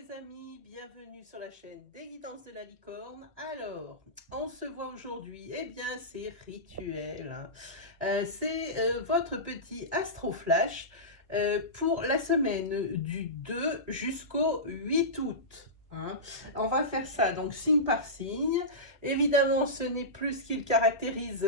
les amis, bienvenue sur la chaîne des guidances de la licorne. Alors, on se voit aujourd'hui, eh bien c'est rituel, hein. C'est votre petit astro flash pour la semaine du 2 jusqu'au 8 août. Hein. On va faire ça donc signe par signe. Évidemment, ce n'est plus ce qui le caractérise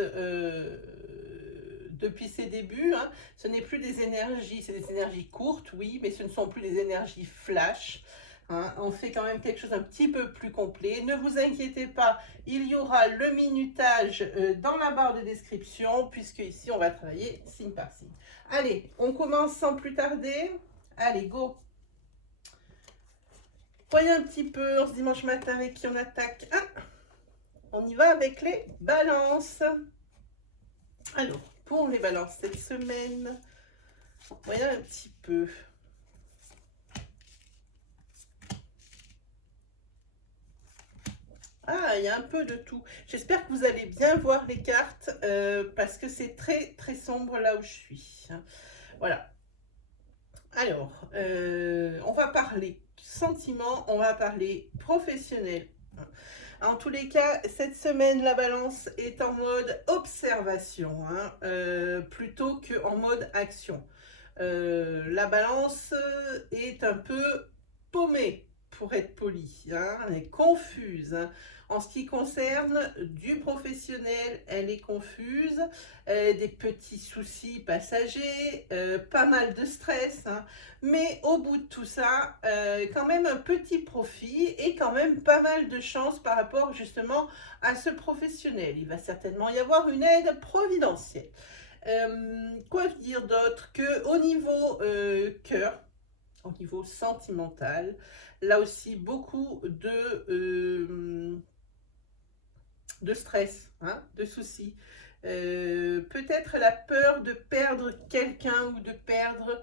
depuis ses débuts. Hein. Ce n'est plus des énergies, c'est des énergies courtes, oui, mais ce ne sont plus des énergies flash. Hein, on fait quand même quelque chose un petit peu plus complet. Ne vous inquiétez pas, il y aura le minutage dans la barre de description, puisque ici on va travailler signe par signe. Allez, on commence sans plus tarder. Allez, go. Voyez un petit peu, en ce dimanche matin avec qui on attaque. Ah, on y va avec les balances. Alors, pour les balances cette semaine, voyez un petit peu. Ah, il y a un peu de tout. J'espère que vous allez bien voir les cartes parce que c'est très très sombre là où je suis. Voilà. Alors, on va parler sentiment, on va parler professionnel. En tous les cas, cette semaine, la balance est en mode observation, hein, plutôt qu'en mode action. La balance est un peu paumée, pour être poli, hein, elle est confuse. Hein. En ce qui concerne du professionnel, elle est confuse, des petits soucis passagers, pas mal de stress, hein, mais au bout de tout ça, quand même un petit profit et quand même pas mal de chance par rapport justement à ce professionnel. Il va certainement y avoir une aide providentielle. Quoi dire d'autre que au niveau cœur, au niveau sentimental, là aussi beaucoup de stress, hein, de soucis. Peut-être la peur de perdre quelqu'un ou de perdre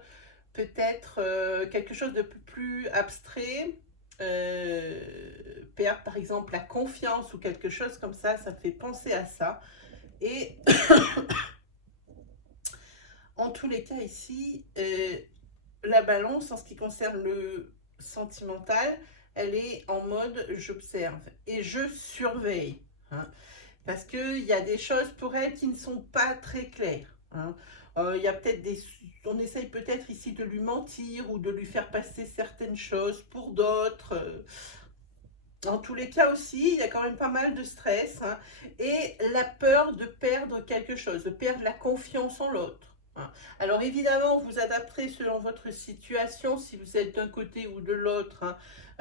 peut-être quelque chose de plus abstrait. Perdre par exemple la confiance ou quelque chose comme ça me fait penser à ça. Et en tous les cas ici, la balance en ce qui concerne le sentimental, elle est en mode j'observe et je surveille. Hein, parce qu'il y a des choses pour elle qui ne sont pas très claires. Hein. Il y a peut-être des... On essaye peut-être ici de lui mentir ou de lui faire passer certaines choses pour d'autres. En tous les cas aussi, il y a quand même pas mal de stress, hein, et la peur de perdre quelque chose, de perdre la confiance en l'autre. Hein. Alors évidemment, vous adapterez selon votre situation, si vous êtes d'un côté ou de l'autre, hein,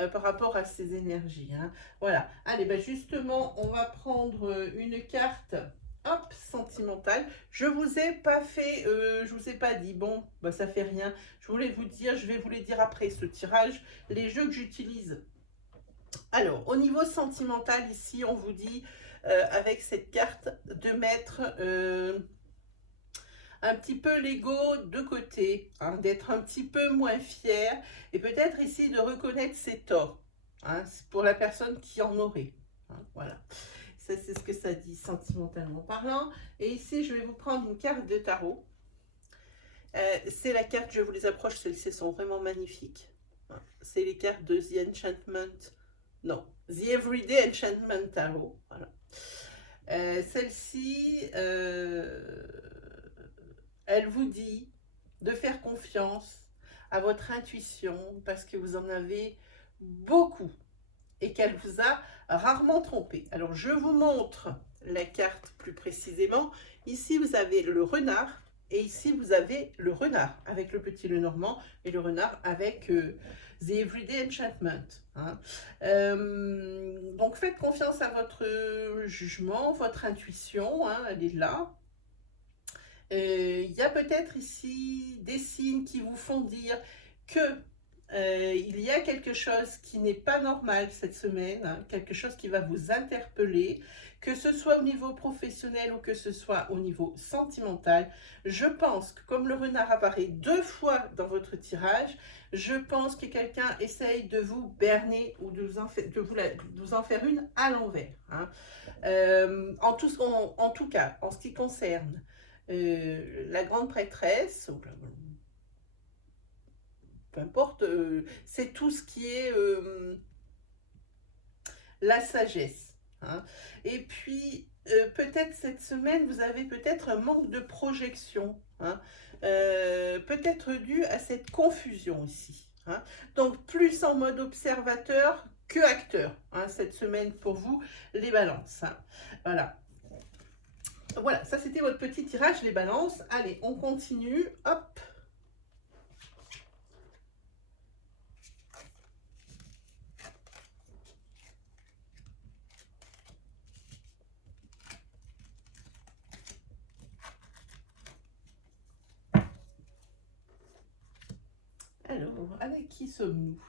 par rapport à ces énergies. Hein. Voilà. Allez, ben justement, on va prendre une carte. Hop, sentimentale. Je vous ai pas fait, je vous ai pas dit, bon, bah ça fait rien. Je voulais vous dire, je vais vous les dire après ce tirage, les jeux que j'utilise. Alors, au niveau sentimental, ici, on vous dit, avec cette carte, de mettre un petit peu l'ego de côté, hein, d'être un petit peu moins fier, et peut-être ici de reconnaître ses torts, hein, pour la personne qui en aurait. Hein, voilà. Ça, c'est ce que ça dit sentimentalement parlant. Et ici, je vais vous prendre une carte de tarot. C'est la carte, je vous les approche, celles-ci sont vraiment magnifiques. C'est les cartes de The Enchantment. Non, The Everyday Enchantment Tarot. Voilà. Celle-ci, elle vous dit de faire confiance à votre intuition parce que vous en avez beaucoup et qu'elle vous a rarement trompé. Alors, je vous montre la carte plus précisément. Ici, vous avez le renard et ici, vous avez le renard avec le petit Lenormand et le renard avec The Everyday Enchantment. Hein. Donc, faites confiance à votre jugement, votre intuition, hein, elle est là. Il y a peut-être ici des signes qui vous font dire que il y a quelque chose qui n'est pas normal cette semaine, hein, quelque chose qui va vous interpeller, que ce soit au niveau professionnel ou que ce soit au niveau sentimental. Je pense que comme le renard apparaît 2 fois dans votre tirage, je pense que quelqu'un essaye de vous berner ou de vous en faire une à l'envers. Hein. En tout cas, en ce qui concerne la grande prêtresse, peu importe, c'est tout ce qui est la sagesse. Hein. Et puis, peut-être cette semaine, vous avez peut-être un manque de projection. Hein. Peut-être dû à cette confusion ici. Hein. Donc, plus en mode observateur que acteur. Hein, cette semaine pour vous, les balances. Hein. Voilà. Voilà, ça c'était votre petit tirage, les balances. Allez, on continue. Hop. Alors, avec qui sommes-nous?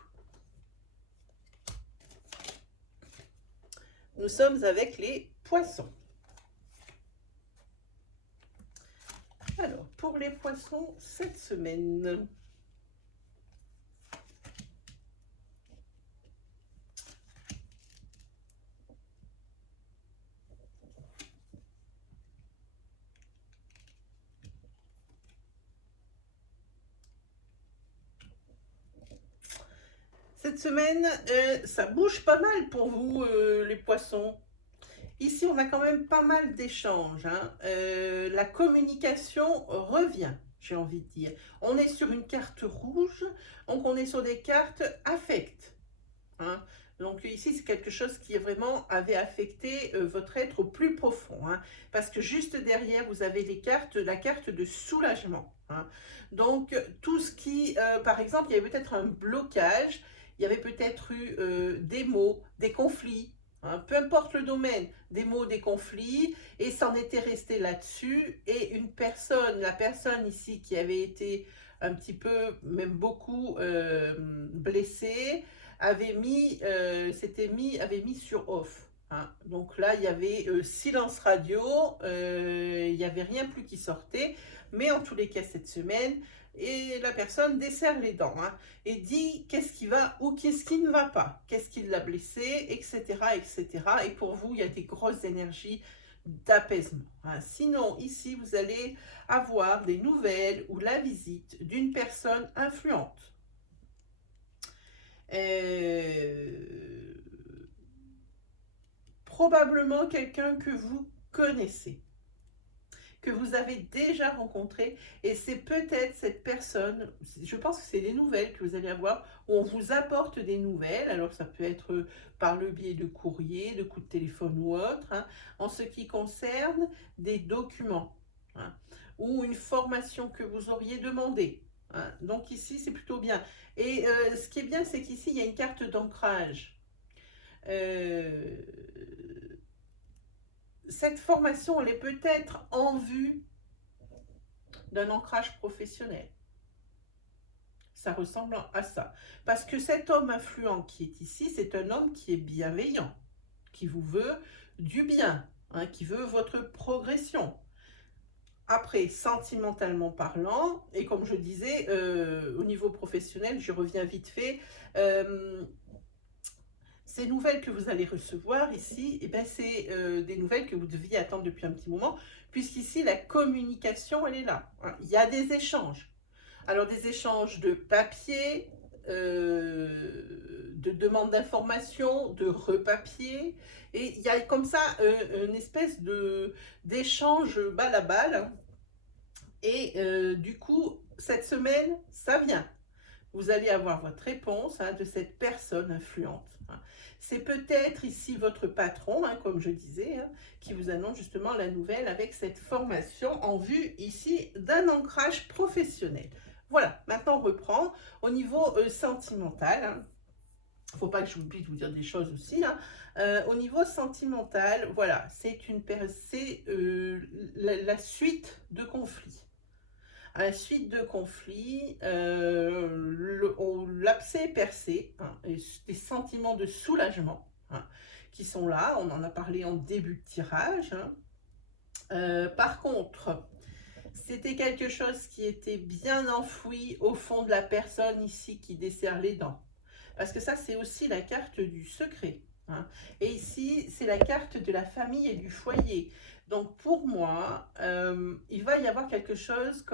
Nous sommes avec les poissons. Alors, pour les poissons, cette semaine, ça bouge pas mal pour vous, les poissons. Ici, on a quand même pas mal d'échanges. Hein. La communication revient, j'ai envie de dire. On est sur une carte rouge, donc on est sur des cartes affect. Hein. Donc ici, c'est quelque chose qui vraiment avait affecté votre être au plus profond. Hein. Parce que juste derrière, vous avez les cartes, la carte de soulagement. Hein. Donc tout ce qui, par exemple, il y avait peut-être un blocage, il y avait peut-être eu des mots, des conflits. Hein, peu importe le domaine, des mots, des conflits, et c'en était resté là-dessus. Et une personne, la personne ici qui avait été un petit peu, même beaucoup blessée, avait mis, avait mis sur off. Hein. Donc là, il y avait silence radio, il n'y avait rien plus qui sortait. Mais en tous les cas, cette semaine, et la personne desserre les dents hein, et dit qu'est-ce qui va ou qu'est-ce qui ne va pas, qu'est-ce qui l'a blessé, etc., etc. Et pour vous, il y a des grosses énergies d'apaisement. Hein. Sinon, ici, vous allez avoir des nouvelles ou la visite d'une personne influente. Probablement quelqu'un que vous connaissez, que vous avez déjà rencontré, et c'est peut-être cette personne, je pense que c'est des nouvelles que vous allez avoir, où on vous apporte des nouvelles, alors ça peut être par le biais de courrier, de coups de téléphone ou autre, hein, en ce qui concerne des documents, hein, ou une formation que vous auriez demandée. Hein. Donc ici, c'est plutôt bien. Et ce qui est bien, c'est qu'ici, il y a une carte d'ancrage. Cette formation, elle est peut-être en vue d'un ancrage professionnel. Ça ressemble à ça. Parce que cet homme influent qui est ici, c'est un homme qui est bienveillant, qui vous veut du bien, hein, qui veut votre progression. Après, sentimentalement parlant, et comme je disais, au niveau professionnel, je reviens vite fait, ces nouvelles que vous allez recevoir ici, eh ben, c'est des nouvelles que vous deviez attendre depuis un petit moment, puisqu'ici, la communication, elle est là. Hein. Il y a des échanges. Alors, des échanges de papier, de demande d'information, de repapier, et il y a comme ça une espèce d'échange balle à balle. Et du coup, cette semaine, ça vient. Vous allez avoir votre réponse hein, de cette personne influente. Hein. C'est peut-être ici votre patron, hein, comme je disais, hein, qui vous annonce justement la nouvelle avec cette formation en vue ici d'un ancrage professionnel. Voilà, maintenant on reprend au niveau sentimental. Hein. Il ne faut pas que j'oublie de vous dire des choses aussi. Hein. Au niveau sentimental, voilà, c'est la suite de conflits. À la suite de conflits, l'abcès est percé, hein, et des sentiments de soulagement hein, qui sont là. On en a parlé en début de tirage. Hein. Par contre, c'était quelque chose qui était bien enfoui au fond de la personne ici qui desserre les dents. Parce que ça, c'est aussi la carte du secret. Hein. Et ici, c'est la carte de la famille et du foyer. Donc pour moi, il va y avoir quelque chose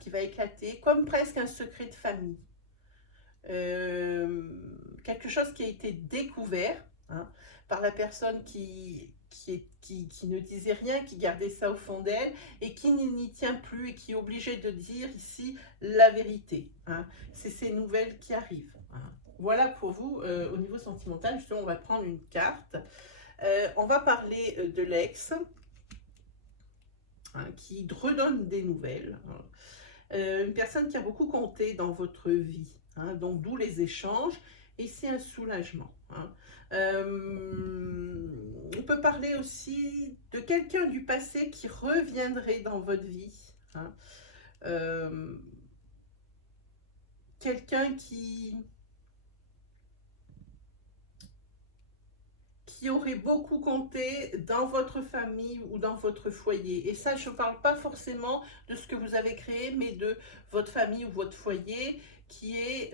qui va éclater, comme presque un secret de famille. quelque chose qui a été découvert, hein, par la personne qui ne disait rien, qui gardait ça au fond d'elle et qui n'y tient plus et qui est obligée de dire ici la vérité, hein. C'est ces nouvelles qui arrivent, hein. Voilà pour vous au niveau sentimental. Justement, on va prendre une carte. On va parler de l'ex, hein, qui redonne des nouvelles, hein. Une personne qui a beaucoup compté dans votre vie, hein, donc d'où les échanges, et c'est un soulagement, hein. On peut parler aussi de quelqu'un du passé qui reviendrait dans votre vie, hein. Euh, Quelqu'un qui aurait beaucoup compté dans votre famille ou dans votre foyer. Et ça, je ne parle pas forcément de ce que vous avez créé, mais de votre famille ou votre foyer, qui est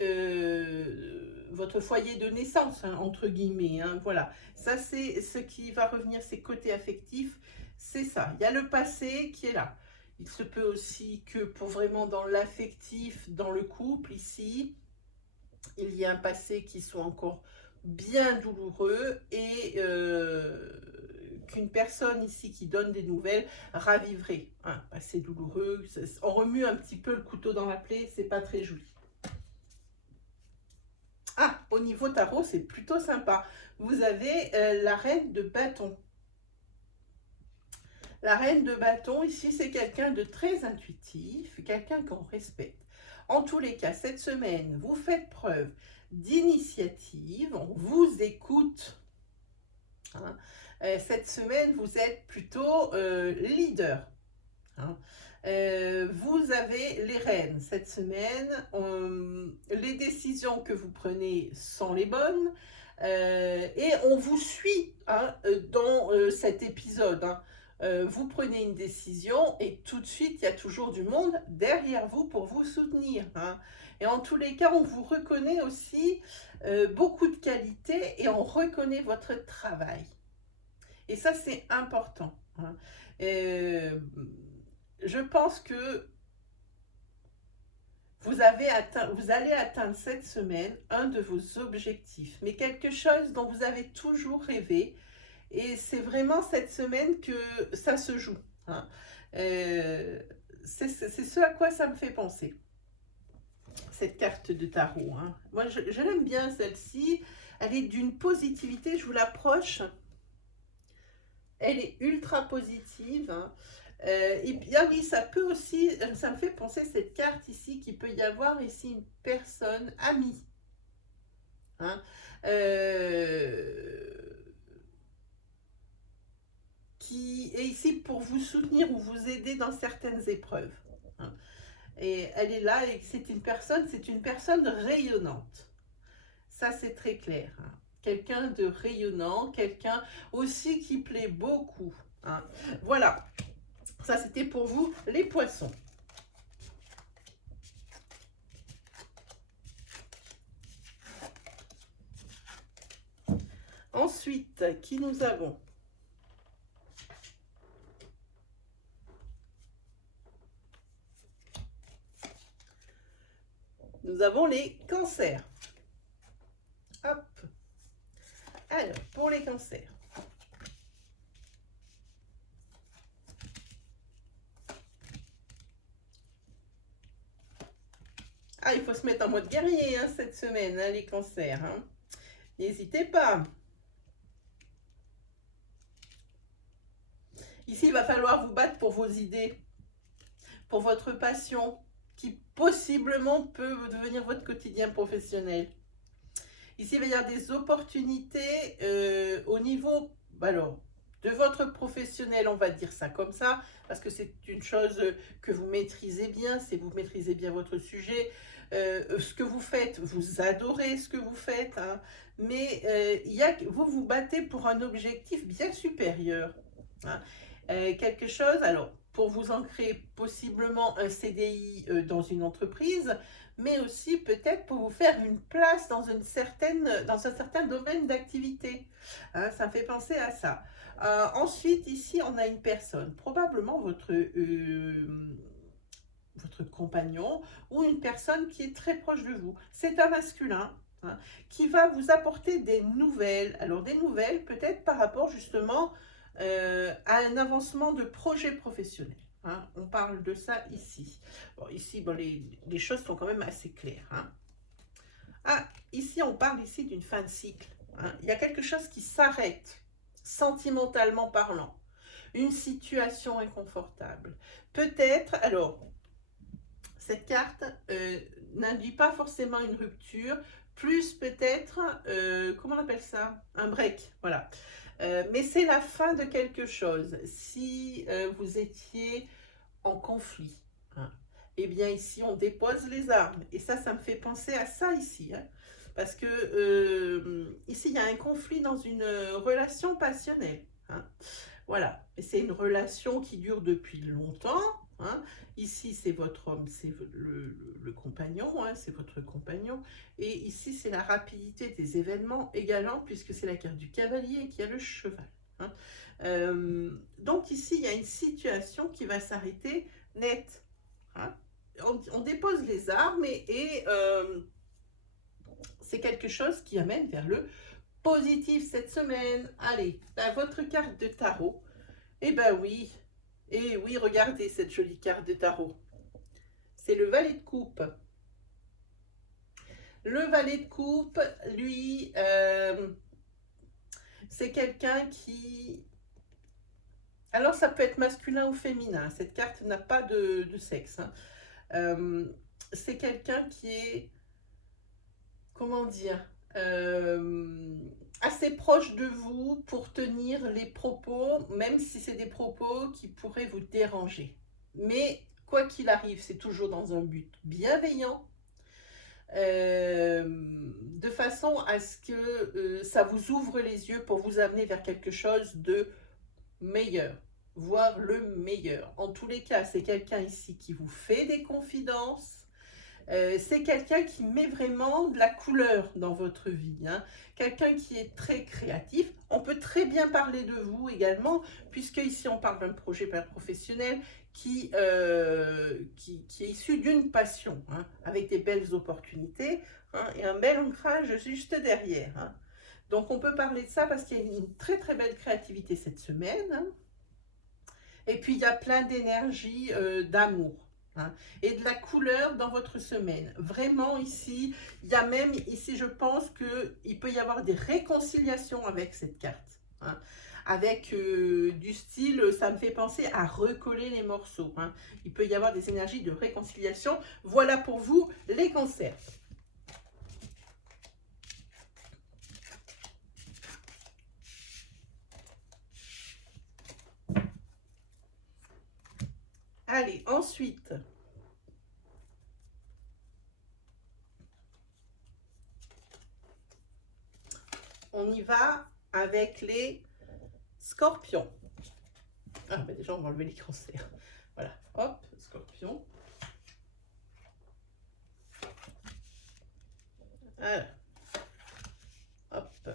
votre foyer de naissance, hein, entre guillemets, hein, voilà. Ça, c'est ce qui va revenir, c'est côté affectif, c'est ça. Il y a le passé qui est là. Il se peut aussi que pour vraiment dans l'affectif, dans le couple, ici, il y a un passé qui soit encore bien douloureux et qu'une personne ici qui donne des nouvelles raviverait. Un passé douloureux, on remue un petit peu le couteau dans la plaie, c'est pas très joli. Ah, au niveau tarot, c'est plutôt sympa. Vous avez la reine de bâton. La reine de bâton, ici, c'est quelqu'un de très intuitif, quelqu'un qu'on respecte. En tous les cas, cette semaine, vous faites preuve d'initiative, on vous écoute, hein. Cette semaine, vous êtes plutôt leader, hein. Vous avez les rênes cette semaine, les décisions que vous prenez sont les bonnes, et on vous suit, hein, dans cet épisode, hein. Vous prenez une décision et tout de suite, il y a toujours du monde derrière vous pour vous soutenir, hein. Et en tous les cas, on vous reconnaît aussi beaucoup de qualités et on reconnaît votre travail. Et ça, c'est important, hein. Je pense que vous allez atteindre cette semaine un de vos objectifs, mais quelque chose dont vous avez toujours rêvé. Et c'est vraiment cette semaine que ça se joue, hein. C'est ce à quoi ça me fait penser, cette carte de tarot, hein. Moi, je l'aime bien, celle-ci. Elle est d'une positivité, je vous l'approche. Elle est ultra positive, hein. Et bien oui, ça peut aussi, ça me fait penser cette carte ici, qu'il peut y avoir ici une personne amie, hein, qui est ici pour vous soutenir ou vous aider dans certaines épreuves, hein. Et elle est là et c'est une personne rayonnante. Ça, c'est très clair, hein. Quelqu'un de rayonnant, quelqu'un aussi qui plaît beaucoup, hein. Voilà, ça c'était pour vous les poissons. Ensuite, qui nous avons? Nous avons les cancers. Hop. Alors, pour les cancers. Ah, il faut se mettre en mode guerrier, hein, cette semaine, hein, les cancers, hein. N'hésitez pas. Ici, il va falloir vous battre pour vos idées, pour votre passion, qui possiblement peut devenir votre quotidien professionnel. Ici, il va y avoir des opportunités au niveau, alors, de votre professionnel, on va dire ça comme ça, parce que c'est une chose que vous maîtrisez bien, c'est vous maîtrisez bien votre sujet. Ce que vous faites, vous adorez ce que vous faites, hein, mais vous vous battez pour un objectif bien supérieur, hein. Quelque chose, alors, pour vous ancrer possiblement un CDI dans une entreprise, mais aussi peut-être pour vous faire une place dans un certain domaine d'activité, hein, ça me fait penser à ça. Ensuite, ici, on a une personne, probablement votre compagnon ou une personne qui est très proche de vous. C'est un masculin, hein, qui va vous apporter des nouvelles. Alors des nouvelles peut-être par rapport justement à un avancement de projet professionnel. Hein. On parle de ça ici. Bon, ici, bon, les choses sont quand même assez claires. Hein. Ah, ici, on parle ici d'une fin de cycle. Hein. Il y a quelque chose qui s'arrête, sentimentalement parlant. Une situation inconfortable. Peut-être, alors, cette carte n'induit pas forcément une rupture, plus peut-être, comment on appelle ça? Un break, voilà. Mais c'est la fin de quelque chose. Si vous étiez en conflit, hein, eh bien ici on dépose les armes. Et ça me fait penser à ça ici. Hein, parce que ici il y a un conflit dans une relation passionnelle. Hein, voilà, et c'est une relation qui dure depuis longtemps. Hein. Ici, c'est votre homme, c'est le compagnon, hein, c'est votre compagnon. Et ici, c'est la rapidité des événements également, puisque c'est la carte du cavalier qui a le cheval. Hein. Donc ici, il y a une situation qui va s'arrêter net. Hein. On dépose les armes et c'est quelque chose qui amène vers le positif cette semaine. Allez, votre carte de tarot. Eh ben oui, et oui, regardez cette jolie carte de tarot. C'est le valet de coupe. Le valet de coupe, lui, c'est quelqu'un qui... Alors, ça peut être masculin ou féminin. Cette carte n'a pas de sexe. Hein. C'est quelqu'un qui est... Comment dire assez proche de vous pour tenir les propos, même si c'est des propos qui pourraient vous déranger. Mais quoi qu'il arrive, c'est toujours dans un but bienveillant, de façon à ce que ça vous ouvre les yeux pour vous amener vers quelque chose de meilleur, voire le meilleur. En tous les cas, c'est quelqu'un ici qui vous fait des confidences. C'est quelqu'un qui met vraiment de la couleur dans votre vie, hein. Quelqu'un qui est très créatif. On peut très bien parler de vous également, puisque ici on parle d'un projet professionnel qui est issu d'une passion, hein, avec des belles opportunités, hein, et un bel ancrage juste derrière. Hein. Donc on peut parler de ça parce qu'il y a une très très belle créativité cette semaine. Hein. Et puis il y a plein d'énergie, d'amour. Hein, et de la couleur dans votre semaine. Vraiment ici, il y a même ici, je pense qu'il peut y avoir des réconciliations avec cette carte. Hein, avec du style, ça me fait penser à recoller les morceaux. Hein. Il peut y avoir des énergies de réconciliation. Voilà pour vous les cancers. Allez, ensuite, on y va avec les scorpions. Ah, ben déjà, on va enlever les cancers. Voilà, hop, scorpion. Voilà. Hop.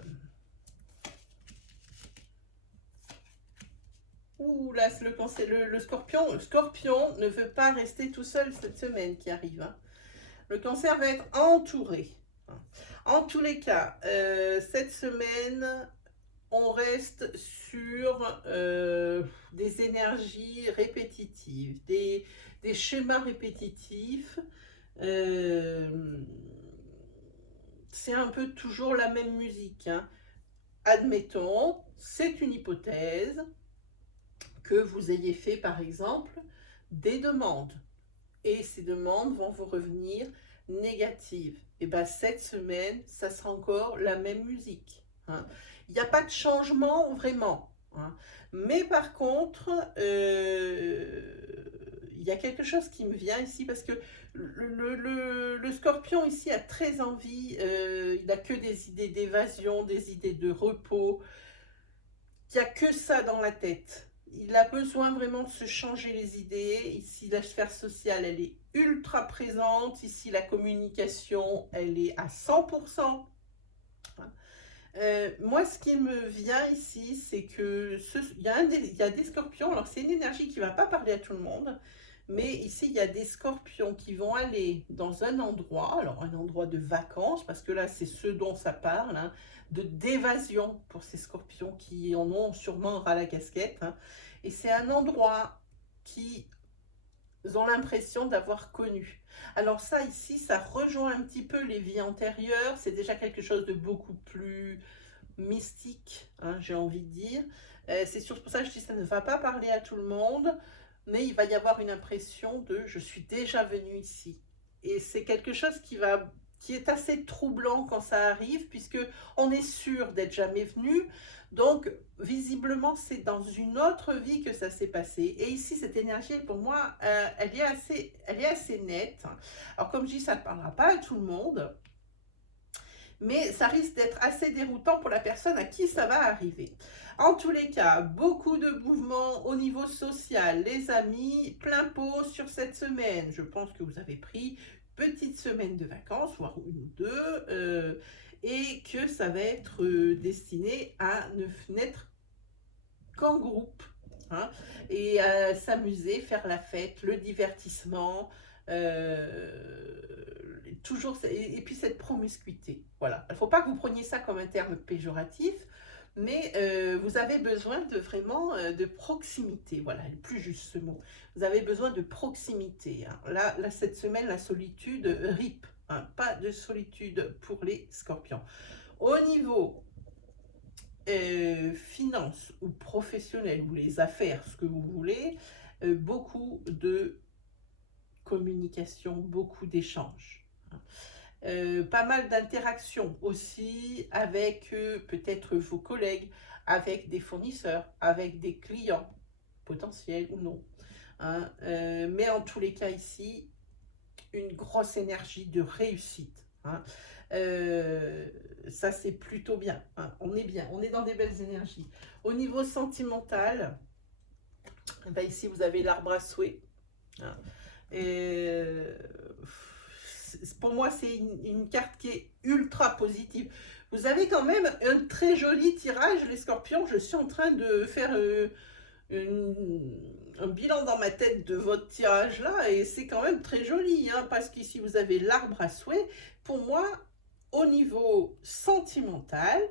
Ouh là, c'est le scorpion. Le scorpion ne veut pas rester tout seul cette semaine qui arrive. Hein. Le cancer va être entouré. En tous les cas, cette semaine, on reste sur des énergies répétitives, des schémas répétitifs. C'est un peu toujours la même musique. Hein. Admettons, c'est une hypothèse, que vous ayez fait par exemple des demandes et ces demandes vont vous revenir négatives. Et bien cette semaine, ça sera encore la même musique. Hein. Il n'y a pas de changement vraiment. Hein. Mais par contre, il y a quelque chose qui me vient ici parce que le scorpion ici a très envie, il n'a que des idées d'évasion, des idées de repos. Il n'y a que ça dans la tête. Il a besoin vraiment de se changer les idées. Ici, la sphère sociale, elle est ultra présente. Ici, la communication, elle est à 100%. Moi, ce qui me vient ici, c'est que il y a des scorpions. Alors, c'est une énergie qui ne va pas parler à tout le monde. Mais ici, il y a des scorpions qui vont aller dans un endroit, alors un endroit de vacances, parce que là, c'est ce dont ça parle, hein, d'évasion pour ces scorpions qui en ont sûrement ras la casquette. Hein. Et c'est un endroit qui ont l'impression d'avoir connu. Alors ça, ici, ça rejoint un petit peu les vies antérieures. C'est déjà quelque chose de beaucoup plus mystique, hein, j'ai envie de dire. C'est pour ça que je dis ça ne va pas parler à tout le monde, mais il va y avoir une impression de je suis déjà venu ici. Et c'est quelque chose qui est assez troublant quand ça arrive, puisque on est sûr d'être jamais venu. Donc, visiblement, c'est dans une autre vie que ça s'est passé. Et ici, cette énergie, pour moi, elle est assez nette. Alors, comme je dis, ça ne parlera pas à tout le monde, mais ça risque d'être assez déroutant pour la personne à qui ça va arriver. En tous les cas, beaucoup de mouvements au niveau social, les amis, plein pot sur cette semaine. Je pense que vous avez pris une petite semaine de vacances, voire une ou deux, et que ça va être destiné à ne n'être qu'en groupe, hein, et à s'amuser, faire la fête, le divertissement, toujours, et puis cette promiscuité. Voilà. Il ne faut pas que vous preniez ça comme un terme péjoratif, mais vous avez besoin de vraiment de proximité. Voilà, le plus juste ce mot. Vous avez besoin de proximité. Hein. Là, cette semaine, la solitude rip. Hein, pas de solitude pour les scorpions. Au niveau finance ou professionnel ou les affaires, ce que vous voulez, beaucoup de communication, beaucoup d'échanges. Pas mal d'interactions aussi avec peut-être vos collègues, avec des fournisseurs, avec des clients potentiels ou non. Hein. Mais en tous les cas ici, une grosse énergie de réussite. Hein. Ça c'est plutôt bien. Hein. On est bien, on est dans des belles énergies. Au niveau sentimental, ben ici vous avez l'arbre à souhait. Hein. Et pour moi, c'est une carte qui est ultra positive. Vous avez quand même un très joli tirage, les scorpions. Je suis en train de faire un bilan dans ma tête de votre tirage là, et c'est quand même très joli, hein, parce qu'ici, vous avez l'arbre à souhait. Pour moi, au niveau sentimental,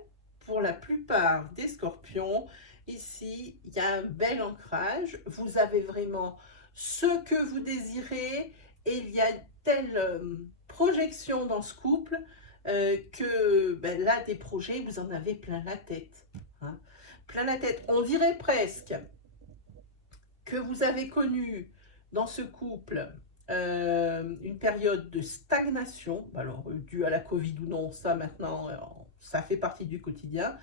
pour la plupart des scorpions, ici, il y a un bel ancrage. Vous avez vraiment ce que vous désirez, et il y a telle projection dans ce couple que ben, là, des projets, vous en avez plein la tête. Hein. Plein la tête. On dirait presque que vous avez connu dans ce couple une période de stagnation, alors due à la Covid ou non, ça maintenant, ça fait partie du quotidien,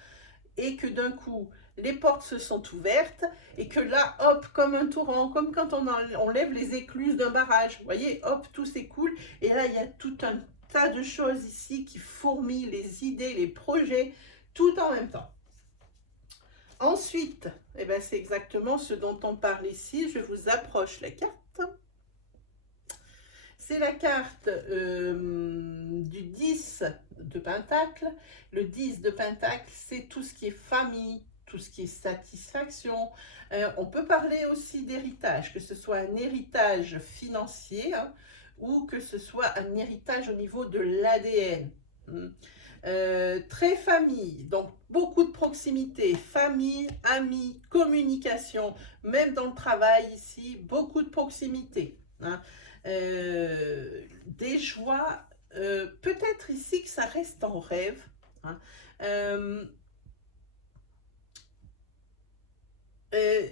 et que d'un coup, les portes se sont ouvertes, et que là, hop, comme un torrent, comme quand on lève les écluses d'un barrage, vous voyez, hop, tout s'écoule, et là, il y a tout un tas de choses ici qui fourmillent, les idées, les projets, tout en même temps. Ensuite, eh ben, c'est exactement ce dont on parle ici, je vous approche la carte. C'est la carte du 10 de Pentacle. Le 10 de Pentacle, c'est tout ce qui est famille, tout ce qui est satisfaction. On peut parler aussi d'héritage, que ce soit un héritage financier, hein, ou que ce soit un héritage au niveau de l'ADN. Très famille, donc beaucoup de proximité, famille, amis, communication, même dans le travail ici, beaucoup de proximité. Hein. Des joies, peut-être ici que ça reste en rêve. Hein.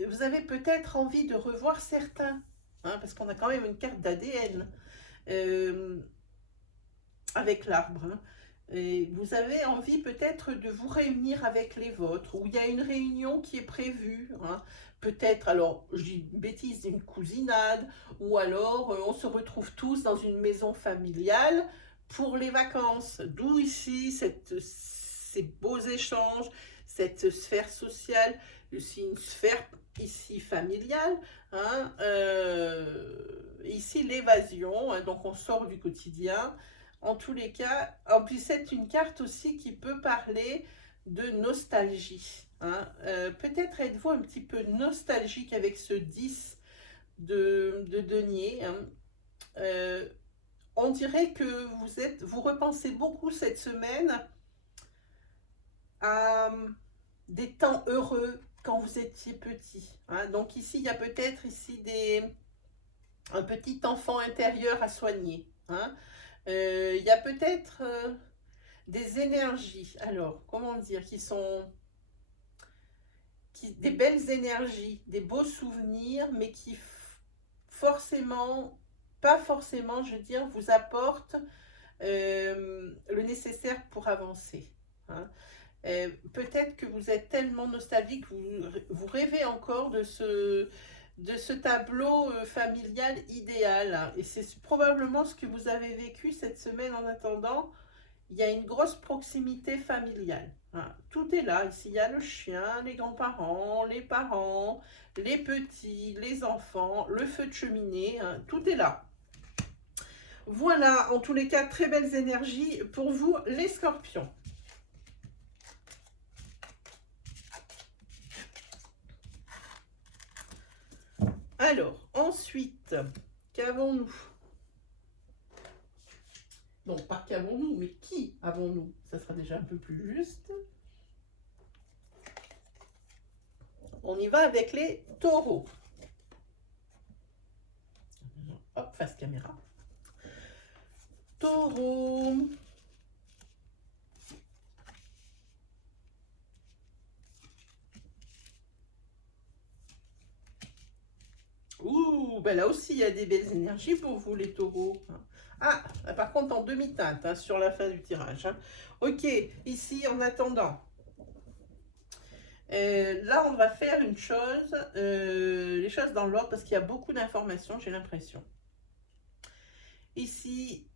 Vous avez peut-être envie de revoir certains, hein, parce qu'on a quand même une carte d'ADN avec l'arbre. Hein. Et vous avez envie peut-être de vous réunir avec les vôtres, ou il y a une réunion qui est prévue, hein. Peut-être, alors, je dis une bêtise, une cousinade, ou alors on se retrouve tous dans une maison familiale pour les vacances. D'où ici ces beaux échanges, cette sphère sociale, aussi une sphère ici familiale, hein, ici l'évasion, hein, donc on sort du quotidien. En tous les cas, en plus c'est une carte aussi qui peut parler de nostalgie. Hein. Peut-être êtes-vous un petit peu nostalgique avec ce 10 de denier. Hein. On dirait que vous repensez beaucoup cette semaine à des temps heureux quand vous étiez petit. Hein. Donc ici, il y a peut-être ici un petit enfant intérieur à soigner. Hein. Il y a peut-être des énergies, alors, comment dire, des belles énergies, des beaux souvenirs, mais qui forcément, pas forcément, je veux dire, vous apportent le nécessaire pour avancer. Hein. Peut-être que vous êtes tellement nostalgique, vous rêvez encore de ce tableau familial idéal. Hein. Et c'est probablement ce que vous avez vécu cette semaine en attendant. Il y a une grosse proximité familiale. Hein. Tout est là. Ici, il y a le chien, les grands-parents, les parents, les petits, les enfants, le feu de cheminée. Hein. Tout est là. Voilà, en tous les cas, très belles énergies pour vous, les scorpions. Alors, ensuite, qu'avons-nous? Non, pas qu'avons-nous, mais qui avons-nous? Ça sera déjà un peu plus juste. On y va avec les taureaux. Hop, face caméra. Taureau. Ouh, ben là aussi, il y a des belles énergies pour vous, les taureaux. Ah, par contre, en demi-teinte, hein, sur la fin du tirage. Hein. Ok, ici, en attendant. Là, on va faire une chose, les choses dans l'ordre, parce qu'il y a beaucoup d'informations, j'ai l'impression. Ici,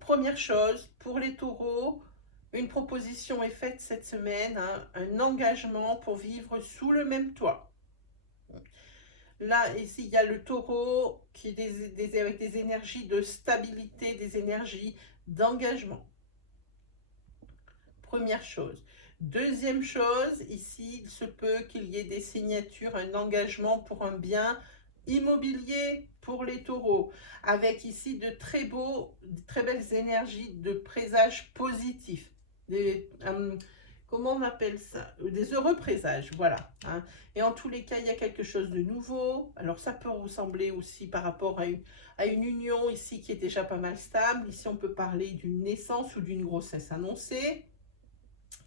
première chose, pour les taureaux, une proposition est faite cette semaine, hein, un engagement pour vivre sous le même toit. Là, ici, il y a le taureau qui est avec des énergies de stabilité, des énergies d'engagement. Première chose. Deuxième chose, ici, il se peut qu'il y ait des signatures, un engagement pour un bien immobilier pour les taureaux, avec ici de très belles énergies de présage positif. Comment on appelle ça? Des heureux présages, voilà. Hein. Et en tous les cas, il y a quelque chose de nouveau. Alors ça peut ressembler aussi par rapport à une union ici qui est déjà pas mal stable. Ici, on peut parler d'une naissance ou d'une grossesse annoncée.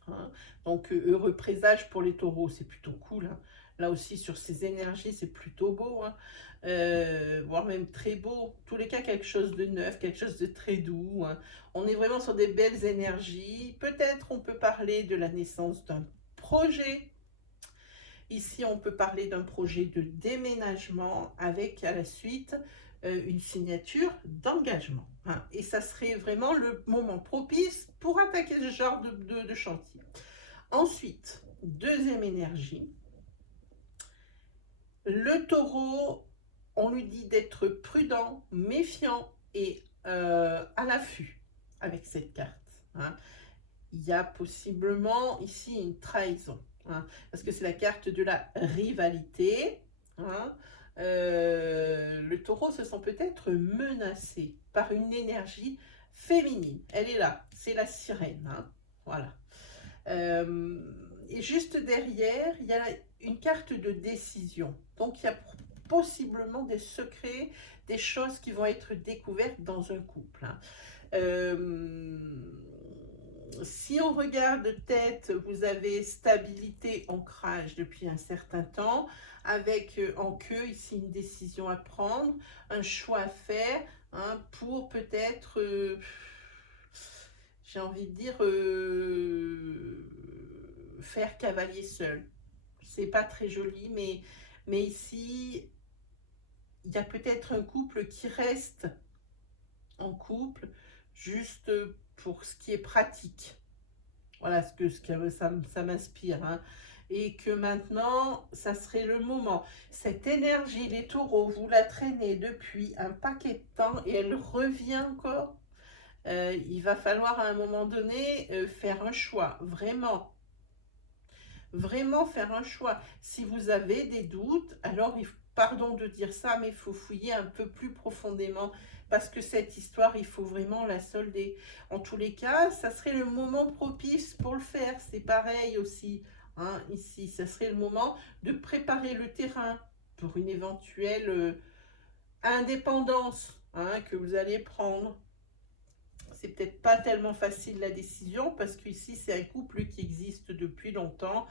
Hein. Donc, heureux présage pour les taureaux, c'est plutôt cool. Hein. Là aussi, sur ces énergies, c'est plutôt beau. Hein. Voire même très beau. Tous les cas, quelque chose de neuf, quelque chose de très doux. Hein. On est vraiment sur des belles énergies. Peut-être on peut parler de la naissance d'un projet. Ici, on peut parler d'un projet de déménagement avec à la suite une signature d'engagement. Hein. Et ça serait vraiment le moment propice pour attaquer ce genre de chantier. Ensuite, deuxième énergie, le taureau, on lui dit d'être prudent, méfiant et à l'affût avec cette carte. Hein. Il y a possiblement ici une trahison, hein, parce que c'est la carte de la rivalité. Hein. Le taureau se sent peut-être menacé par une énergie féminine. Elle est là, c'est la sirène. Hein. Voilà. Et juste derrière, il y a une carte de décision. Donc, il y a possiblement des secrets, des choses qui vont être découvertes dans un couple. Hein. Si on regarde de tête, vous avez stabilité, ancrage depuis un certain temps, avec en queue ici une décision à prendre, un choix à faire, hein, pour peut-être, j'ai envie de dire, faire cavalier seul. C'est pas très joli, mais ici, il y a peut-être un couple qui reste en couple juste pour ce qui est pratique. Voilà ça m'inspire. Hein. Et que maintenant, ça serait le moment. Cette énergie, les taureaux, vous la traînez depuis un paquet de temps et elle revient encore. Il va falloir à un moment donné faire un choix, vraiment. vraiment faire un choix. Si vous avez des doutes, alors, pardon de dire ça, mais il faut fouiller un peu plus profondément parce que cette histoire, il faut vraiment la solder. En tous les cas, ça serait le moment propice pour le faire. C'est pareil aussi, hein, ici. Ça serait le moment de préparer le terrain pour une éventuelle indépendance, hein, que vous allez prendre. C'est peut-être pas tellement facile la décision parce qu'ici, c'est un couple qui existe depuis longtemps.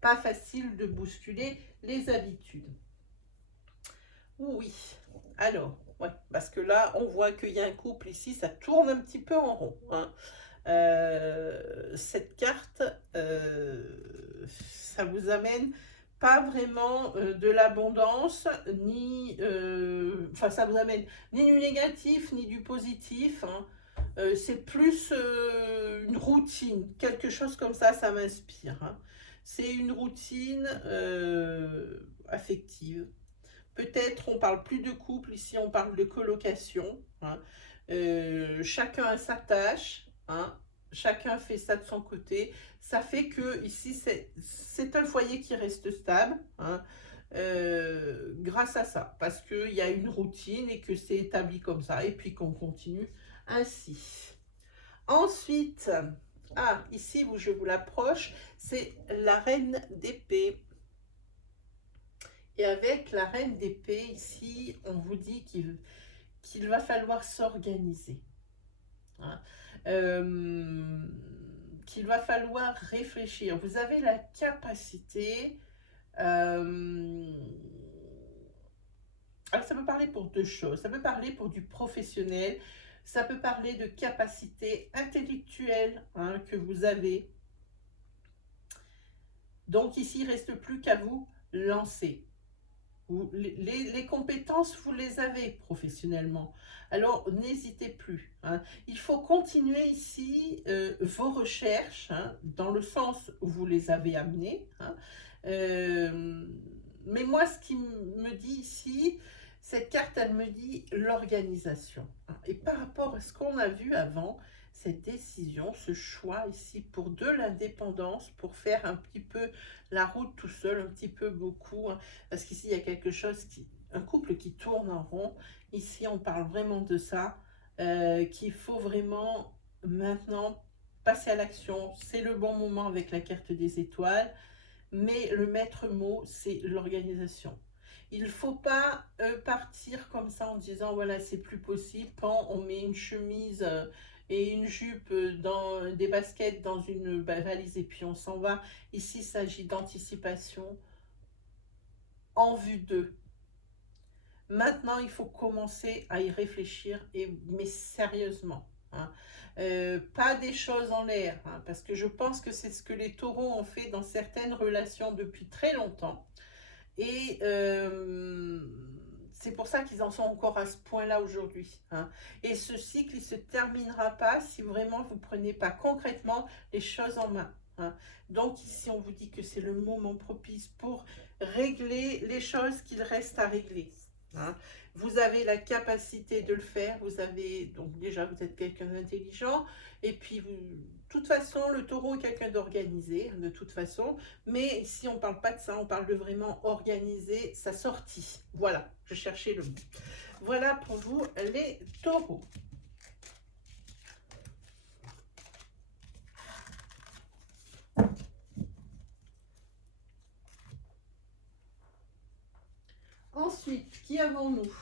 Pas facile de bousculer les habitudes. Oui, alors, ouais, parce que là, on voit qu'il y a un couple ici, ça tourne un petit peu en rond, hein. Cette carte, ça vous amène pas vraiment de l'abondance, ni, enfin, ça vous amène ni du négatif, ni du positif, hein. C'est plus une routine, quelque chose comme ça m'inspire, hein. C'est une routine affective. Peut-être on parle plus de couple, ici on parle de colocation, hein. Chacun a sa tâche, hein. Chacun fait ça de son côté. Ça fait que ici c'est un foyer qui reste stable, hein, grâce à ça, parce qu'il y a une routine et que c'est établi comme ça, et puis qu'on continue ainsi. Ensuite, ah, ici où je vous l'approche, c'est la reine d'épée. Et avec la reine d'épée, ici, on vous dit qu'il va falloir s'organiser, hein. Qu'il va falloir réfléchir. Vous avez la capacité... alors, ça peut parler pour deux choses. Ça peut parler pour du professionnel. Ça peut parler de capacité intellectuelle, hein, que vous avez. Donc, ici, il ne reste plus qu'à vous lancer. Les compétences, vous les avez professionnellement. Alors, n'hésitez plus, hein. Il faut continuer ici vos recherches, hein, dans le sens où vous les avez amenées, hein. Mais moi, ce qui me dit ici, cette carte, elle me dit l'organisation. Et par rapport à ce qu'on a vu avant, cette décision, ce choix ici pour de l'indépendance, pour faire un petit peu la route tout seul, un petit peu beaucoup, hein, parce qu'ici, il y a quelque chose, un couple qui tourne en rond. Ici, on parle vraiment de ça, qu'il faut vraiment maintenant passer à l'action. C'est le bon moment avec la carte des étoiles, mais le maître mot, c'est l'organisation. Il ne faut pas partir comme ça en disant, voilà, c'est plus possible, quand on met une chemise et une jupe dans des baskets dans une valise et puis on s'en va. Ici, il s'agit d'anticipation en vue d'eux. Maintenant, il faut commencer à y réfléchir, mais sérieusement, hein. Pas des choses en l'air, hein, parce que je pense que c'est ce que les taureaux ont fait dans certaines relations depuis très longtemps. Et c'est pour ça qu'ils en sont encore à ce point-là aujourd'hui, hein. Et ce cycle, il ne se terminera pas si vraiment vous ne prenez pas concrètement les choses en main, hein. Donc ici, on vous dit que c'est le moment propice pour régler les choses qu'il reste à régler, hein. Vous avez la capacité de le faire, vous avez, donc déjà vous êtes quelqu'un d'intelligent, et puis vous, de toute façon le taureau est quelqu'un d'organisé, de toute façon, mais ici on ne parle pas de ça, on parle de vraiment organiser sa sortie. Voilà, je cherchais le mot. Voilà pour vous les taureaux. Ensuite, qui avons-nous?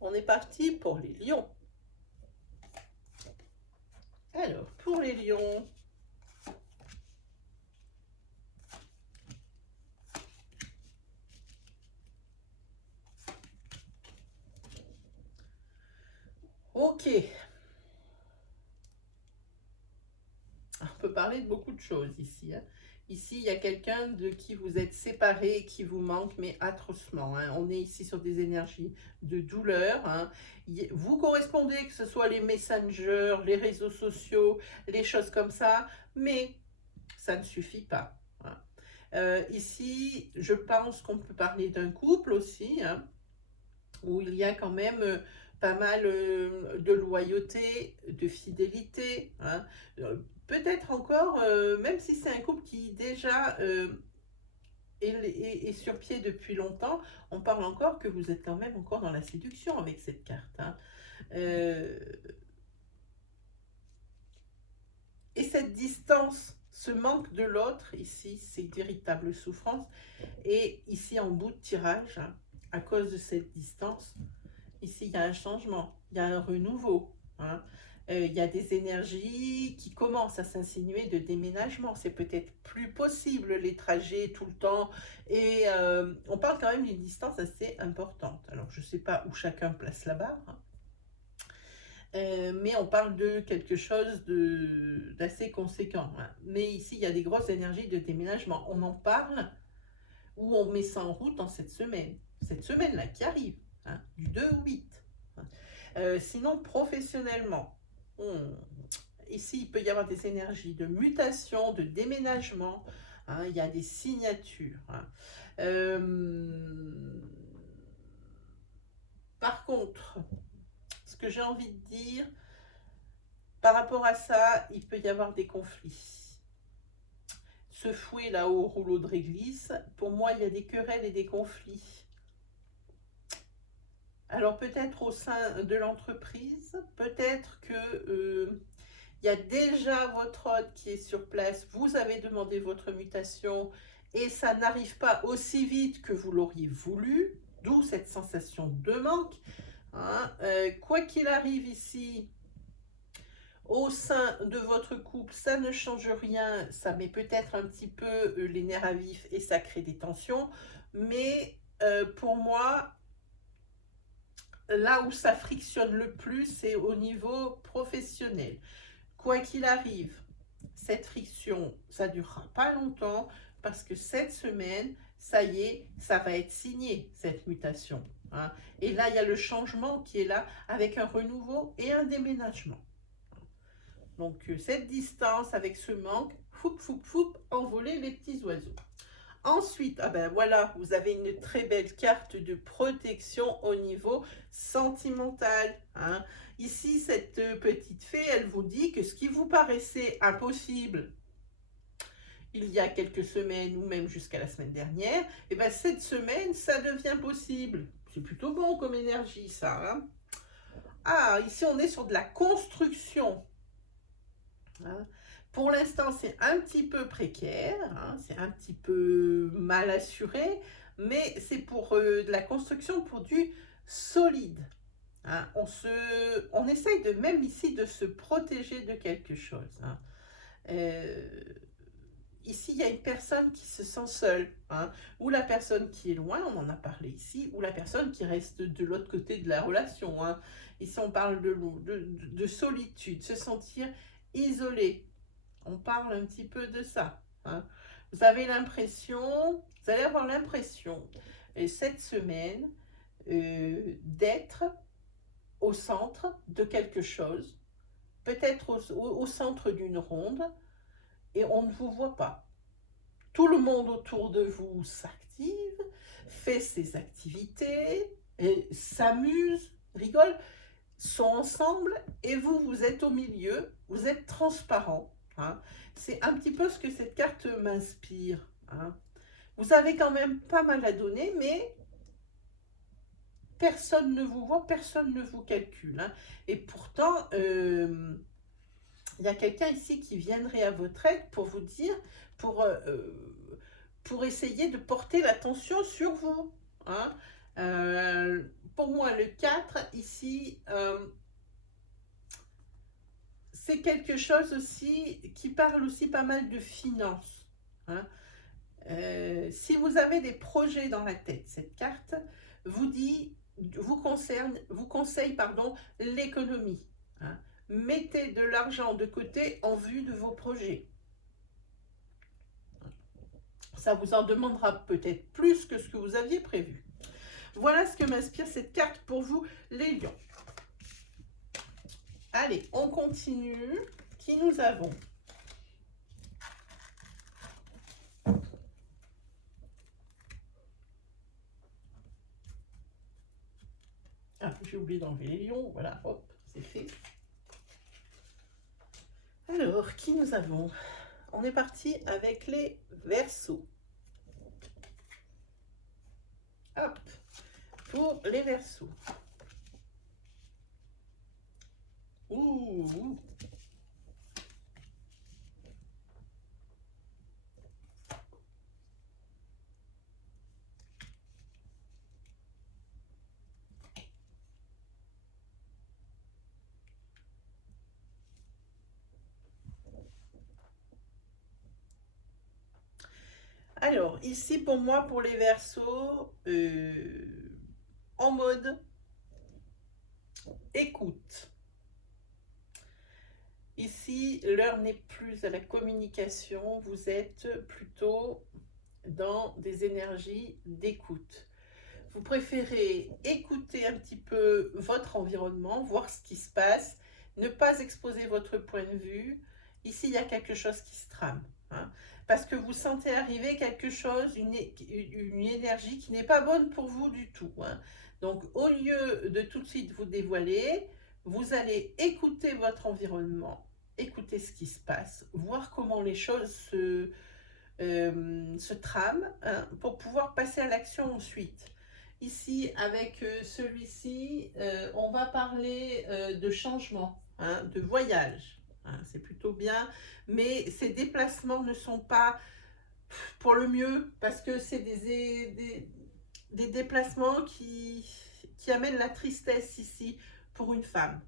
On est parti pour les lions. Alors, pour les lions, ok. On peut parler de beaucoup de choses ici, hein. Ici, il y a quelqu'un de qui vous êtes séparé, qui vous manque, mais atrocement, hein. On est ici sur des énergies de douleur, hein. Vous correspondez, que ce soit les messengers, les réseaux sociaux, les choses comme ça, mais ça ne suffit pas, hein. Ici, je pense qu'on peut parler d'un couple aussi, hein, où il y a quand même pas mal de loyauté, de fidélité, hein. Peut-être encore, même si c'est un couple qui déjà est sur pied depuis longtemps, on parle encore que vous êtes quand même encore dans la séduction avec cette carte, hein. Euh, et cette distance, ce manque de l'autre, ici, c'est une véritable souffrance. Et ici, en bout de tirage, hein, à cause de cette distance, ici, il y a un changement, il y a un renouveau, hein. Il y a des énergies qui commencent à s'insinuer de déménagement. C'est peut-être plus possible les trajets tout le temps. Et on parle quand même d'une distance assez importante. Alors, je ne sais pas où chacun place la barre, hein. Mais on parle de quelque chose d'assez conséquent, hein. Mais ici, il y a des grosses énergies de déménagement. On en parle ou on met ça en route dans cette semaine. Cette semaine-là qui arrive, hein, du 2 au 8. Sinon, professionnellement, ici, il peut y avoir des énergies de mutation, de déménagement, hein, il y a des signatures, hein. Par contre, ce que j'ai envie de dire, par rapport à ça, il peut y avoir des conflits. Ce fouet là-haut au rouleau de réglisse, pour moi, il y a des querelles et des conflits. Alors peut-être au sein de l'entreprise, peut-être que il y a déjà votre hôte qui est sur place, vous avez demandé votre mutation et ça n'arrive pas aussi vite que vous l'auriez voulu, d'où cette sensation de manque, hein. Quoi qu'il arrive ici, au sein de votre couple, ça ne change rien, ça met peut-être un petit peu les nerfs à vif et ça crée des tensions, mais pour moi, là où ça frictionne le plus, c'est au niveau professionnel. Quoi qu'il arrive, cette friction, ça ne durera pas longtemps parce que cette semaine, ça y est, ça va être signé, cette mutation, hein. Et là, il y a le changement qui est là avec un renouveau et un déménagement. Donc, cette distance avec ce manque, foup, foup, foup, envoler les petits oiseaux. Ensuite, ah ben voilà, vous avez une très belle carte de protection au niveau sentimental, hein. Ici, cette petite fée, elle vous dit que ce qui vous paraissait impossible il y a quelques semaines ou même jusqu'à la semaine dernière, et ben cette semaine, ça devient possible. C'est plutôt bon comme énergie, ça, hein. Ah, ici, on est sur de la construction, hein. Pour l'instant, c'est un petit peu précaire, hein, c'est un petit peu mal assuré, mais c'est pour de la construction pour du solide, hein. On essaye de même ici de se protéger de quelque chose, hein. Ici, il y a une personne qui se sent seule, hein, ou la personne qui est loin, on en a parlé ici, ou la personne qui reste de l'autre côté de la relation, hein. Ici, on parle de solitude, se sentir isolé. On parle un petit peu de ça, hein. Vous allez avoir l'impression, cette semaine, d'être au centre de quelque chose, peut-être au centre d'une ronde, et on ne vous voit pas. Tout le monde autour de vous s'active, fait ses activités, s'amuse, rigole, sont ensemble, et vous, vous êtes au milieu, vous êtes transparent, hein. C'est un petit peu ce que cette carte m'inspire, hein. Vous avez quand même pas mal à donner, mais personne ne vous voit, personne ne vous calcule, hein. Et pourtant, il y a quelqu'un ici qui viendrait à votre aide pour vous dire, pour essayer de porter l'attention sur vous, hein. Pour moi, le 4, ici, c'est quelque chose aussi qui parle aussi pas mal de finances, hein. Si vous avez des projets dans la tête, cette carte vous conseille l'économie, hein. Mettez de l'argent de côté en vue de vos projets. Ça vous en demandera peut-être plus que ce que vous aviez prévu. Voilà ce que m'inspire cette carte pour vous, les lions. Allez, on continue. Qui nous avons? Ah, j'ai oublié d'enlever les lions, voilà, hop, c'est fait. Alors, qui nous avons? On est parti avec les Verseaux. Hop, pour les Verseaux. Ouh. Alors, ici pour moi, pour les Verseaux, en mode écoute. Ici, l'heure n'est plus à la communication, vous êtes plutôt dans des énergies d'écoute. Vous préférez écouter un petit peu votre environnement, voir ce qui se passe, ne pas exposer votre point de vue. Ici, il y a quelque chose qui se trame. Hein, parce que vous sentez arriver quelque chose, une énergie qui n'est pas bonne pour vous du tout. Hein. Donc, au lieu de tout de suite vous dévoiler, vous allez écouter votre environnement, écouter ce qui se passe, voir comment les choses se trament, hein, pour pouvoir passer à l'action ensuite. Ici, avec celui-ci, on va parler de changement, hein, de voyage. Hein, c'est plutôt bien, mais ces déplacements ne sont pas pour le mieux parce que c'est des déplacements qui amènent la tristesse ici pour une femme.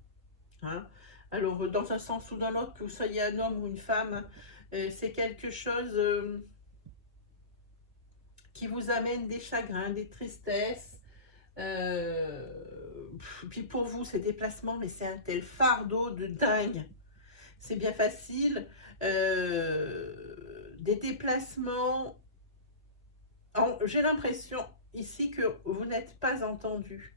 Hein. Alors, dans un sens ou dans l'autre, que vous soyez un homme ou une femme, c'est quelque chose qui vous amène des chagrins, des tristesses. Puis pour vous, ces déplacements, mais c'est un tel fardeau de dingue. C'est bien facile. Des déplacements. J'ai l'impression ici que vous n'êtes pas entendu.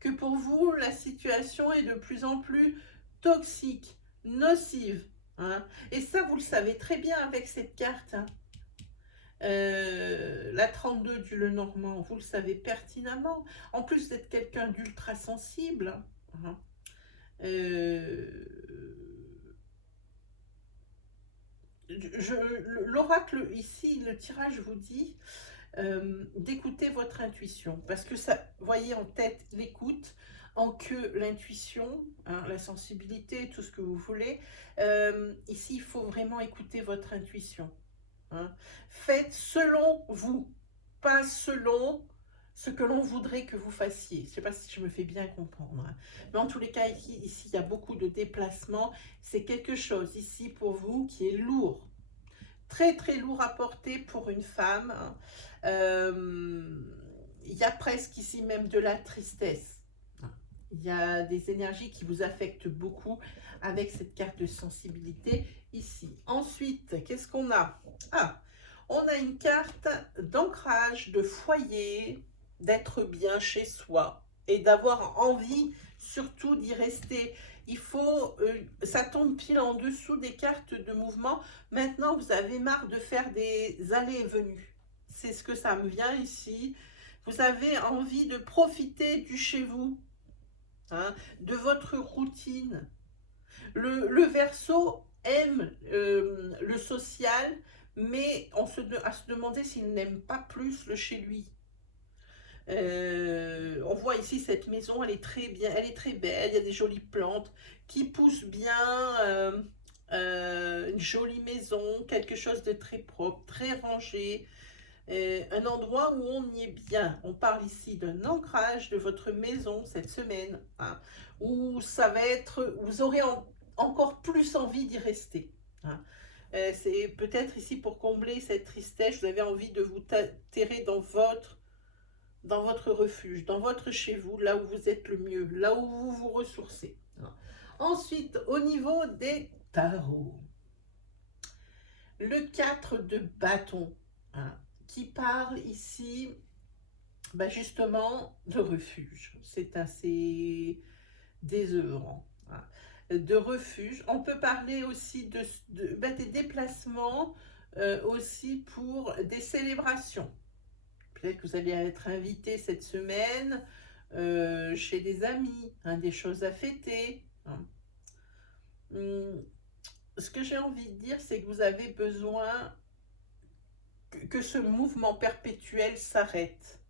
Que pour vous, la situation est de plus en plus toxique, nocive. Hein. Et ça, vous le savez très bien avec cette carte. Hein. La 32 du Lenormand, vous le savez pertinemment. En plus d'être quelqu'un d'ultra sensible, hein, l'oracle ici, le tirage vous dit d'écouter votre intuition. Parce que ça, voyez en tête l'écoute, en queue l'intuition, hein, la sensibilité, tout ce que vous voulez. Ici, il faut vraiment écouter votre intuition. Hein. Faites selon vous, pas selon ce que l'on voudrait que vous fassiez. Je ne sais pas si je me fais bien comprendre. Hein. Mais en tous les cas, ici, il y a beaucoup de déplacements. C'est quelque chose ici pour vous qui est lourd. Très, très lourd à porter pour une femme. Hein. Il y a presque ici même de la tristesse. Il y a des énergies qui vous affectent beaucoup avec cette carte de sensibilité ici. Ensuite, qu'est-ce qu'on a? Ah, on a une carte d'ancrage, de foyer, d'être bien chez soi et d'avoir envie surtout d'y rester. Il faut, ça tombe pile en dessous des cartes de mouvement. Maintenant, vous avez marre de faire des allées et venues. C'est ce que ça me vient ici. Vous avez envie de profiter du chez vous. Hein, de votre routine. Le Verseau aime le social, mais à se demander s'il n'aime pas plus le chez lui. On voit ici cette maison, elle est très bien, elle est très belle, il y a des jolies plantes qui poussent bien, une jolie maison, quelque chose de très propre, très rangé. Un endroit où on y est bien. On parle ici d'un ancrage de votre maison cette semaine, hein, où ça va être, vous aurez encore plus envie d'y rester. Hein. C'est peut-être ici pour combler cette tristesse, vous avez envie de vous terrer dans votre refuge, dans votre chez vous, là où vous êtes le mieux, là où vous vous ressourcez. Hein. Ensuite, au niveau des tarots, le 4 de bâton. Hein, qui parle ici justement de refuge. C'est assez désœuvrant. Hein. De refuge. On peut parler aussi des déplacements aussi pour des célébrations. Peut-être que vous allez être invité cette semaine chez des amis, hein, des choses à fêter. Hein. Ce que j'ai envie de dire, c'est que vous avez besoin que ce mouvement perpétuel s'arrête.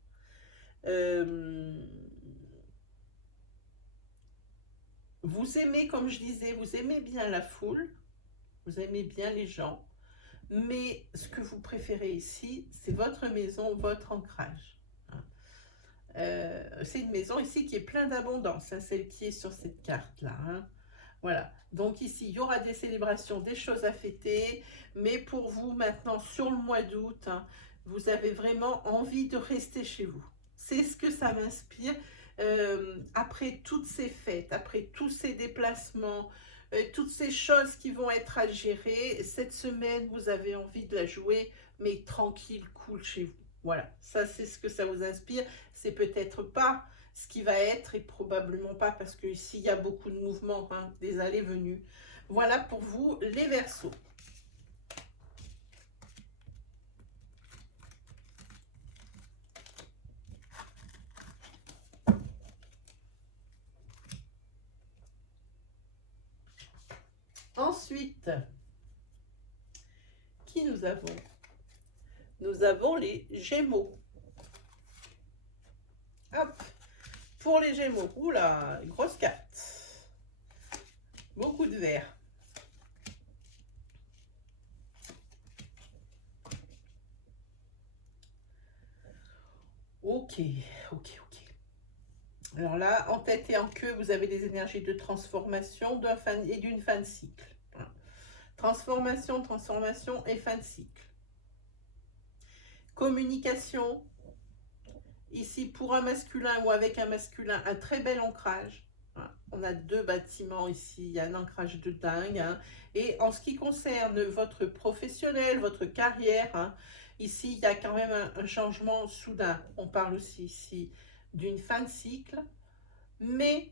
Vous aimez, comme je disais, vous aimez bien la foule, vous aimez bien les gens, mais ce que vous préférez ici, c'est votre maison, votre ancrage. C'est une maison ici qui est pleine d'abondance, hein, celle qui est sur cette carte-là. Hein. Voilà, donc ici, il y aura des célébrations, des choses à fêter, mais pour vous, maintenant, sur le mois d'août, hein, vous avez vraiment envie de rester chez vous. C'est ce que ça m'inspire. Après toutes ces fêtes, après tous ces déplacements, toutes ces choses qui vont être à gérer, cette semaine, vous avez envie de la jouer, mais tranquille, cool chez vous. Voilà, ça c'est ce que ça vous inspire. C'est peut-être pas ce qui va être, et probablement pas, parce que ici il y a beaucoup de mouvements, hein, des allées-venues. Voilà pour vous les Verseaux. Ensuite, qui nous avons? Nous avons les Gémeaux. Hop, pour les Gémeaux, oula, grosse carte. Beaucoup de vert. Ok. Alors là, en tête et en queue, vous avez des énergies de transformation et d'une fin de cycle. Transformation et fin de cycle. Communication. Ici, pour un masculin ou avec un masculin, un très bel ancrage. On a deux bâtiments ici, il y a un ancrage de dingue. Hein. Et en ce qui concerne votre professionnel, votre carrière, hein, ici, il y a quand même un changement soudain. On parle aussi ici d'une fin de cycle, mais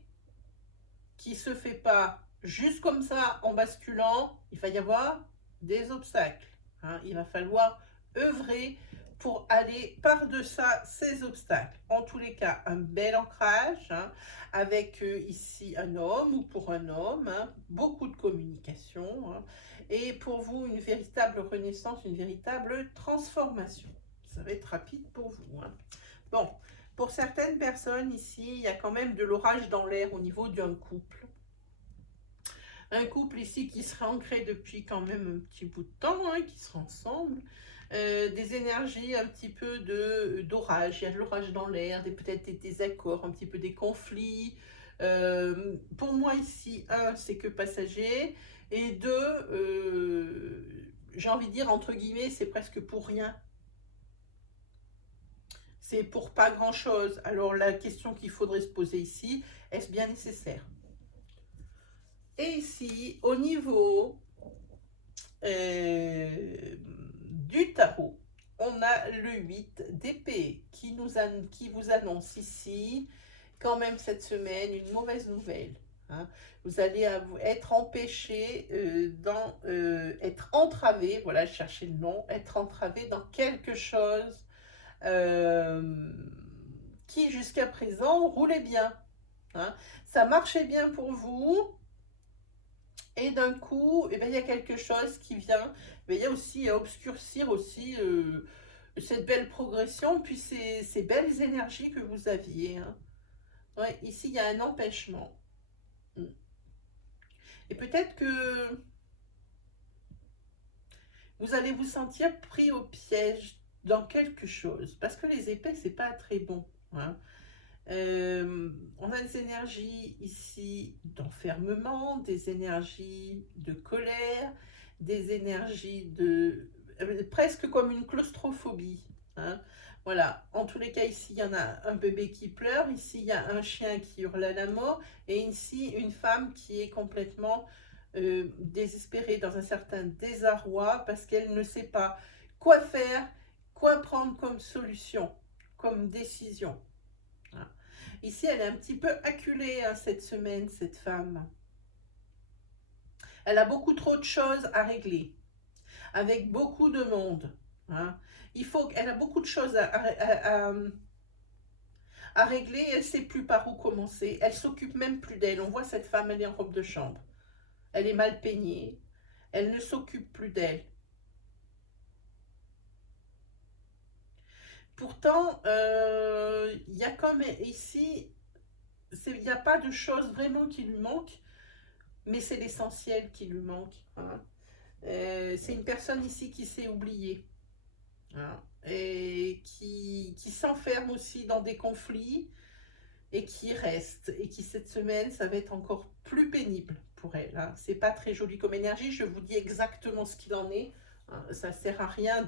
qui ne se fait pas juste comme ça en basculant. Il va y avoir des obstacles. Hein. Il va falloir œuvrer pour aller par-dessus ces obstacles. En tous les cas, un bel ancrage, hein, avec ici un homme ou pour un homme, hein, beaucoup de communication, hein, et pour vous, une véritable renaissance, une véritable transformation. Ça va être rapide pour vous. Hein. Bon, pour certaines personnes ici, il y a quand même de l'orage dans l'air au niveau d'un couple. Un couple ici qui sera ancré depuis quand même un petit bout de temps, hein, qui sera ensemble. Des énergies un petit peu d'orage, il y a de l'orage dans l'air, peut-être des désaccords, un petit peu des conflits. Pour moi ici, un, c'est que passager, et deux, j'ai envie de dire entre guillemets, c'est presque pour rien. C'est pour pas grand-chose. Alors la question qu'il faudrait se poser ici, est-ce bien nécessaire? Et ici, au niveau du tarot, on a le 8 d'épée qui vous annonce ici, quand même cette semaine, une mauvaise nouvelle. Hein. Vous allez être empêché, être entravé, voilà, cherchez le nom, être entravé dans quelque chose qui jusqu'à présent roulait bien. Hein. Ça marchait bien pour vous. Et d'un coup, eh ben, il y a quelque chose qui vient. Mais il y a aussi à obscurcir aussi cette belle progression, puis ces belles énergies que vous aviez. Hein. Ouais, ici, il y a un empêchement. Et peut-être que vous allez vous sentir pris au piège dans quelque chose. Parce que les épées, c'est pas très bon. Hein. On a des énergies ici d'enfermement, des énergies de colère, des énergies presque comme une claustrophobie. Hein. Voilà, en tous les cas, ici, il y en a un bébé qui pleure, ici, il y a un chien qui hurle à la mort, et ici, une femme qui est complètement désespérée, dans un certain désarroi, parce qu'elle ne sait pas quoi faire, quoi prendre comme solution, comme décision. Ici, elle est un petit peu acculée hein, cette semaine, cette femme. Elle a beaucoup trop de choses à régler, avec beaucoup de monde. Hein. Elle a beaucoup de choses à régler, elle ne sait plus par où commencer, elle s'occupe même plus d'elle. On voit cette femme, elle est en robe de chambre, elle est mal peignée, elle ne s'occupe plus d'elle. Pourtant, il y a comme ici, il n'y a pas de choses vraiment qui lui manquent, mais c'est l'essentiel qui lui manque. Hein. C'est une personne ici qui s'est oubliée. Hein, et qui s'enferme aussi dans des conflits et qui reste. Et qui cette semaine, ça va être encore plus pénible pour elle. Hein. C'est pas très joli comme énergie, je vous dis exactement ce qu'il en est. Hein. Ça sert à rien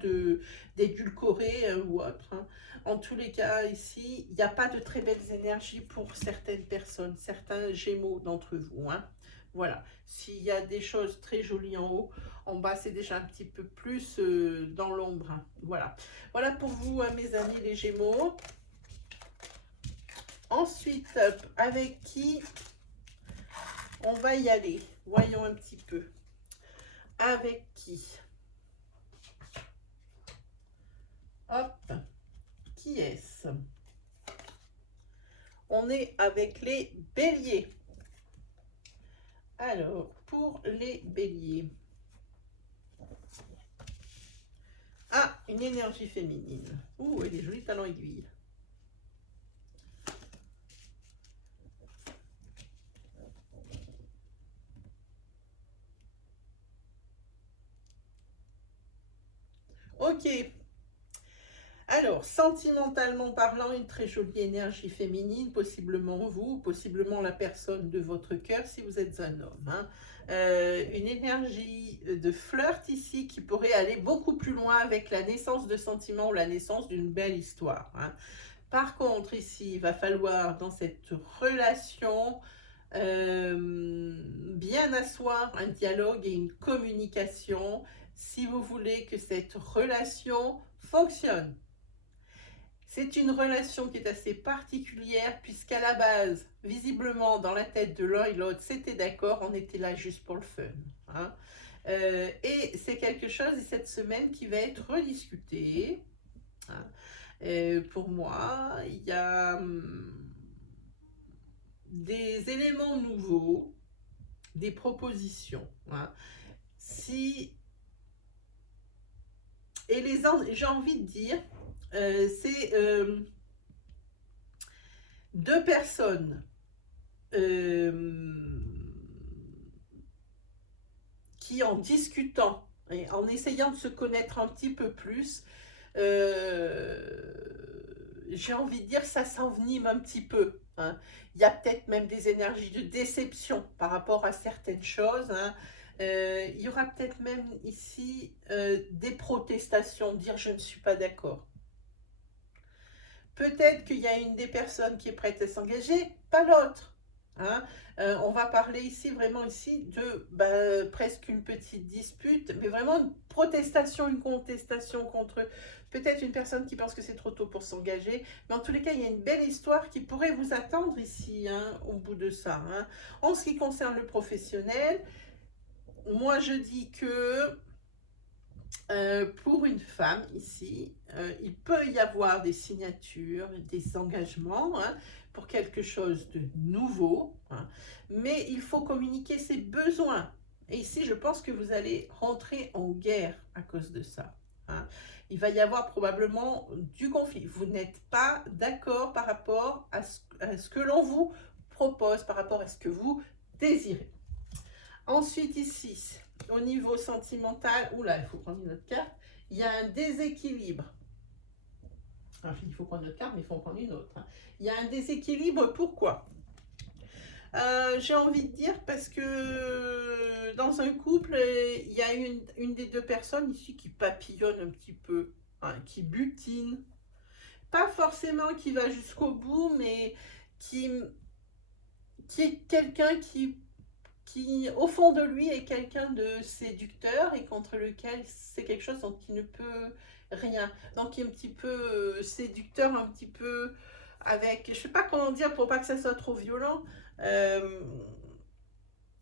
d'édulcorer ou autre. Hein. En tous les cas, ici, il n'y a pas de très belles énergies pour certaines personnes, certains gémeaux d'entre vous. Hein. Voilà, s'il y a des choses très jolies en haut, en bas c'est déjà un petit peu plus dans l'ombre. Hein. Voilà. Voilà pour vous, mes amis les Gémeaux. Ensuite, avec qui on va y aller? Voyons un petit peu. Avec qui? Hop, qui est-ce? On est avec les Béliers. Alors, pour les Béliers. Ah, une énergie féminine. Ouh, elle est jolie, talon aiguille. Ok. Alors, sentimentalement parlant, une très jolie énergie féminine, possiblement vous, possiblement la personne de votre cœur si vous êtes un homme. Hein. Une énergie de flirt ici qui pourrait aller beaucoup plus loin avec la naissance de sentiments ou la naissance d'une belle histoire. Hein. Par contre, ici, il va falloir dans cette relation bien asseoir un dialogue et une communication si vous voulez que cette relation fonctionne. C'est une relation qui est assez particulière puisqu'à la base, visiblement dans la tête de l'un et l'autre, c'était d'accord, on était là juste pour le fun. Hein. Et c'est quelque chose cette semaine qui va être rediscuté. Hein. Pour moi, il y a des éléments nouveaux, des propositions. Hein. Si et j'ai envie de dire, c'est deux personnes qui, en discutant et en essayant de se connaître un petit peu plus, j'ai envie de dire, ça s'envenime un petit peu. Hein. Il y a peut-être même des énergies de déception par rapport à certaines choses. Hein. Il y aura peut-être même ici des protestations, dire je ne suis pas d'accord. Peut-être qu'il y a une des personnes qui est prête à s'engager, pas l'autre. Hein. On va parler ici, vraiment ici, de presque une petite dispute, mais vraiment une protestation, une contestation contre peut-être une personne qui pense que c'est trop tôt pour s'engager. Mais en tous les cas, il y a une belle histoire qui pourrait vous attendre ici, hein, au bout de ça. Hein. En ce qui concerne le professionnel, moi je dis que pour une femme ici, il peut y avoir des signatures, des engagements hein, pour quelque chose de nouveau, hein, mais il faut communiquer ses besoins. Et ici, je pense que vous allez rentrer en guerre à cause de ça. Hein. Il va y avoir probablement du conflit. Vous n'êtes pas d'accord par rapport à ce que l'on vous propose, par rapport à ce que vous désirez. Ensuite, ici, au niveau sentimental, oula, il faut prendre une autre carte, il y a un déséquilibre. Alors, il faut prendre une autre carte, mais il faut en prendre une autre. Hein. Il y a un déséquilibre, pourquoi j'ai envie de dire parce que dans un couple, il y a une des deux personnes ici qui papillonne un petit peu, hein, qui butine. Pas forcément qui va jusqu'au bout, mais qui est quelqu'un qui au fond de lui est quelqu'un de séducteur et contre lequel c'est quelque chose dont il ne peut rien. Donc il est un petit peu séducteur, un petit peu avec, je ne sais pas comment dire pour pas que ça soit trop violent.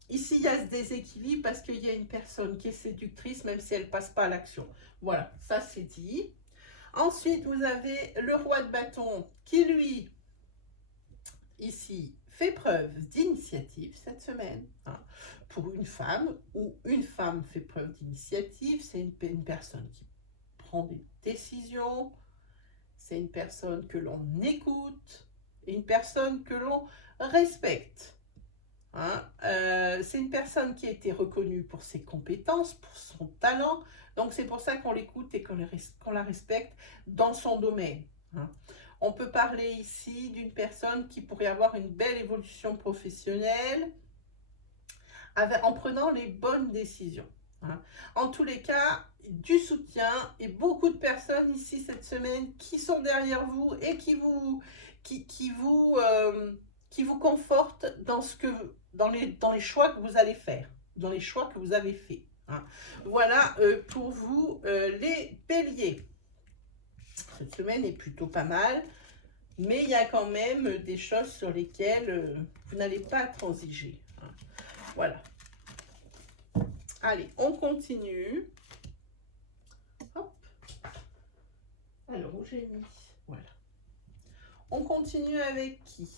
Ici, il y a ce déséquilibre parce qu'il y a une personne qui est séductrice même si elle ne passe pas à l'action. Voilà, ça c'est dit. Ensuite, vous avez le roi de bâton qui, lui, ici fait preuve d'initiative cette semaine. Hein. Pour une femme, ou une femme fait preuve d'initiative, c'est une personne qui prend des décisions, c'est une personne que l'on écoute, une personne que l'on respecte. Hein. C'est une personne qui a été reconnue pour ses compétences, pour son talent, donc c'est pour ça qu'on l'écoute et qu'on la respecte dans son domaine. Hein. On peut parler ici d'une personne qui pourrait avoir une belle évolution professionnelle en prenant les bonnes décisions. Hein. En tous les cas, du soutien et beaucoup de personnes ici cette semaine qui sont derrière vous et qui vous confortent dans les choix que vous allez faire, dans les choix que vous avez faits. Hein. Voilà pour vous les béliers. Cette semaine est plutôt pas mal, mais il y a quand même des choses sur lesquelles vous n'allez pas transiger. Hein. Voilà. Allez, on continue. Hop. Alors, où j'ai mis? Voilà. On continue avec qui?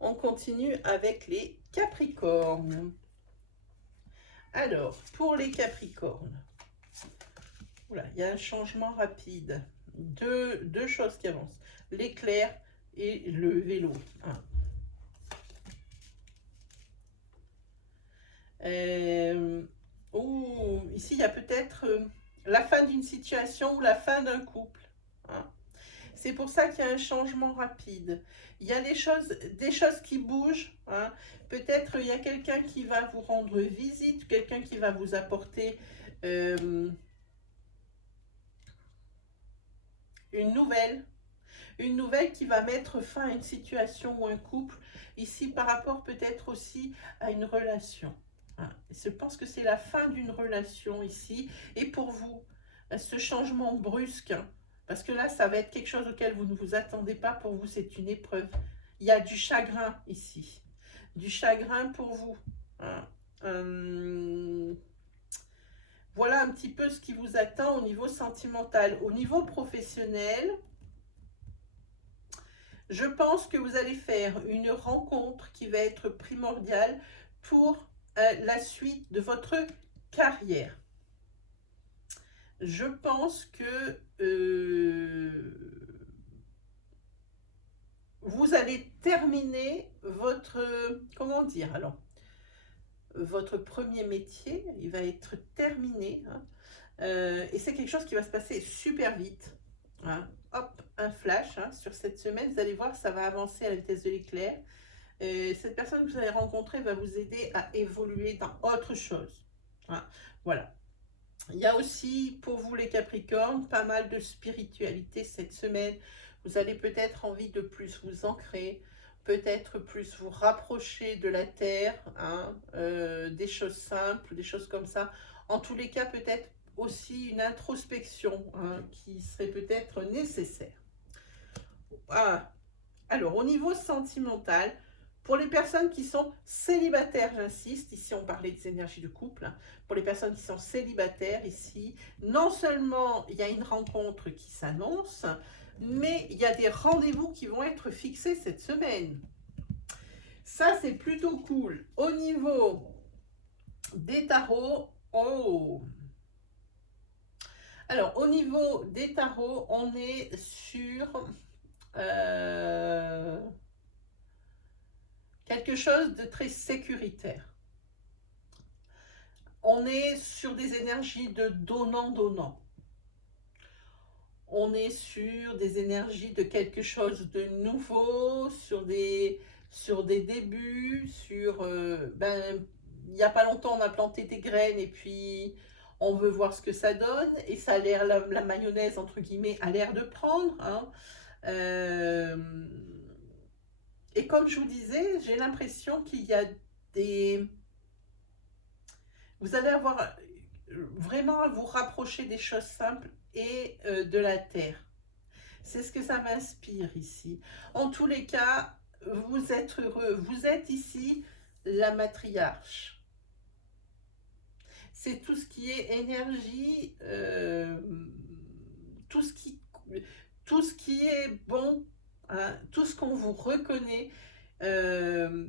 On continue avec les Capricornes. Alors, pour les Capricornes, voilà, il y a un changement rapide. Deux choses qui avancent. L'éclair et le vélo. Hein. Ici, il y a peut-être la fin d'une situation ou la fin d'un couple. Hein. C'est pour ça qu'il y a un changement rapide. Il y a des choses qui bougent. Hein. Peut-être il y a quelqu'un qui va vous rendre visite, quelqu'un qui va vous apporter une nouvelle qui va mettre fin à une situation ou un couple. Ici, par rapport peut-être aussi à une relation. Hein. Je pense que c'est la fin d'une relation ici. Et pour vous, ce changement brusque, hein, parce que là, ça va être quelque chose auquel vous ne vous attendez pas. Pour vous, c'est une épreuve. Il y a du chagrin ici. Du chagrin pour vous. Hein. Voilà un petit peu ce qui vous attend au niveau sentimental. Au niveau professionnel, je pense que vous allez faire une rencontre qui va être primordiale pour la suite de votre carrière. Je pense que vous allez terminer votre, comment dire alors, votre premier métier, il va être terminé. Hein, et c'est quelque chose qui va se passer super vite. Hein, hop, un flash hein, sur cette semaine, vous allez voir, ça va avancer à la vitesse de l'éclair. Cette personne que vous allez rencontrer va vous aider à évoluer dans autre chose. Hein, voilà. Il y a aussi pour vous les Capricornes pas mal de spiritualité cette semaine. Vous allez peut-être envie de plus vous ancrer, peut-être plus vous rapprocher de la terre, hein, des choses simples, des choses comme ça. En tous les cas, peut-être aussi une introspection hein, qui serait peut-être nécessaire. Ah. Alors, au niveau sentimental, pour les personnes qui sont célibataires, j'insiste, ici on parlait des énergies de couple, hein, pour les personnes qui sont célibataires, ici, non seulement il y a une rencontre qui s'annonce, mais il y a des rendez-vous qui vont être fixés cette semaine. Ça, c'est plutôt cool. Au niveau des tarots, alors, au niveau des tarots, on est sur quelque chose de très sécuritaire. On est sur des énergies de donnant-donnant. On est sur des énergies de quelque chose de nouveau, sur des débuts, il n'y a pas longtemps on a planté des graines et puis on veut voir ce que ça donne et ça a l'air, la mayonnaise entre guillemets a l'air de prendre. Hein. Et comme je vous disais, j'ai l'impression qu'il y a vous allez avoir vraiment à vous rapprocher des choses simples et de la terre. C'est ce que ça m'inspire ici. En tous les cas, vous êtes heureux. Vous êtes ici la matriarche. C'est tout ce qui est énergie, tout ce qui est bon hein, tout ce qu'on vous reconnaît, euh,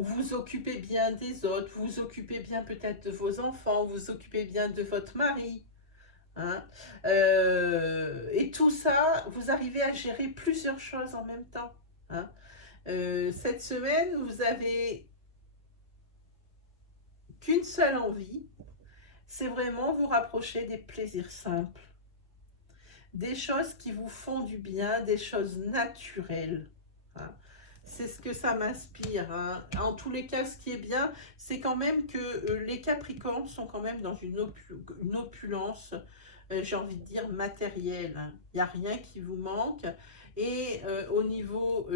vous occupez bien des autres, vous occupez bien peut-être de vos enfants, vous occupez bien de votre mari, hein, et tout ça, vous arrivez à gérer plusieurs choses en même temps, hein. Cette semaine, vous avez qu'une seule envie, c'est vraiment vous rapprocher des plaisirs simples, des choses qui vous font du bien, des choses naturelles, hein. C'est ce que ça m'inspire, hein. En tous les cas, ce qui est bien, c'est quand même que les Capricornes sont quand même dans une opulence, j'ai envie de dire matérielle, hein. Il n'y a rien qui vous manque. Et au niveau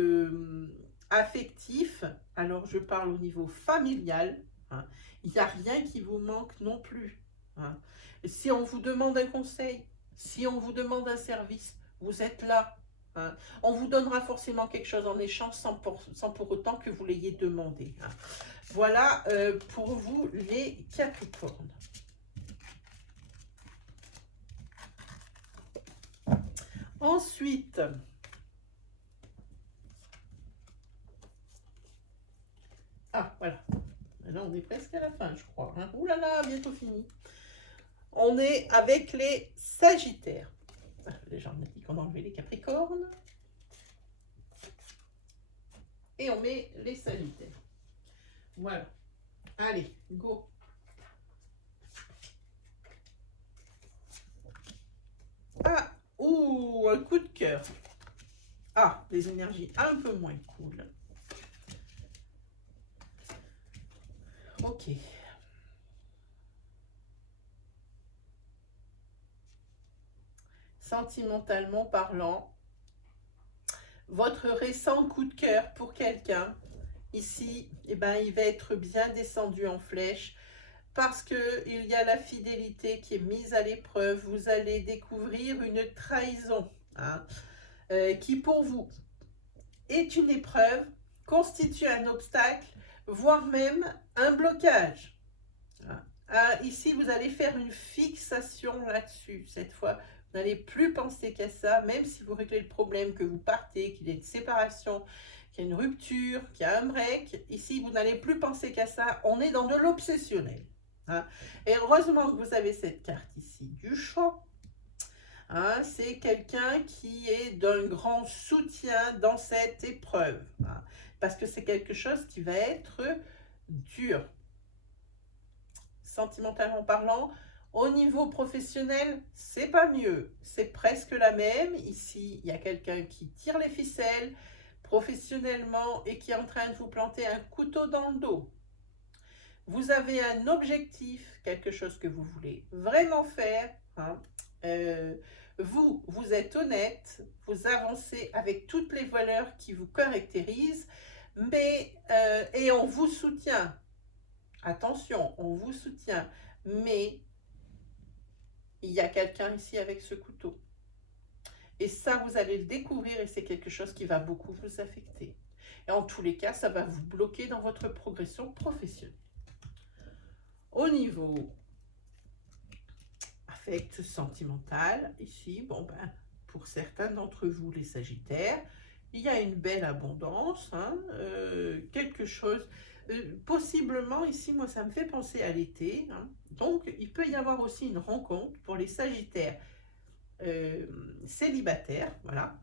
affectif, alors je parle au niveau familial, hein, il n'y a rien qui vous manque non plus, hein. Si on vous demande un conseil, si on vous demande un service, vous êtes là, hein. On vous donnera forcément quelque chose en échange sans pour autant que vous l'ayez demandé, hein. Voilà pour vous les Capricornes. Ensuite, ah voilà, là on est presque à la fin je crois, hein. Ouh là là, bientôt fini. On est avec les Sagittaires. Les gens ont dit qu'on enlevait les Capricornes. Et on met les Sagittaires. Voilà. Allez, go. Ah, ouh, un coup de cœur. Ah, des énergies un peu moins cool. Ok. Sentimentalement parlant, votre récent coup de cœur pour quelqu'un, ici, eh ben, il va être bien descendu en flèche parce qu'il y a la fidélité qui est mise à l'épreuve. Vous allez découvrir une trahison, hein, qui pour vous est une épreuve, constitue un obstacle, voire même un blocage. Ici, vous allez faire une fixation là-dessus. Cette fois, vous n'allez plus penser qu'à ça, même si vous réglez le problème, que vous partez, qu'il y ait une séparation, qu'il y a une rupture, qu'il y a un break. Ici, vous n'allez plus penser qu'à ça. On est dans de l'obsessionnel, hein. Et heureusement que vous avez cette carte ici du choix. Hein, c'est quelqu'un qui est d'un grand soutien dans cette épreuve, hein, parce que c'est quelque chose qui va être dur. Sentimentalement parlant, au niveau professionnel, c'est pas mieux, c'est presque la même. Ici, il y a quelqu'un qui tire les ficelles professionnellement et qui est en train de vous planter un couteau dans le dos. Vous avez un objectif, quelque chose que vous voulez vraiment faire, hein. Vous êtes honnête, vous avancez avec toutes les valeurs qui vous caractérisent, mais, et on vous soutient. Attention, on vous soutient, mais il y a quelqu'un ici avec ce couteau. Et ça, vous allez le découvrir et c'est quelque chose qui va beaucoup vous affecter. Et en tous les cas, ça va vous bloquer dans votre progression professionnelle. Au niveau affect sentimental, ici, bon ben, pour certains d'entre vous, les Sagittaires, il y a une belle abondance, hein, quelque chose, possiblement ici, moi ça me fait penser à l'été, hein. Donc il peut y avoir aussi une rencontre pour les Sagittaires célibataires, voilà.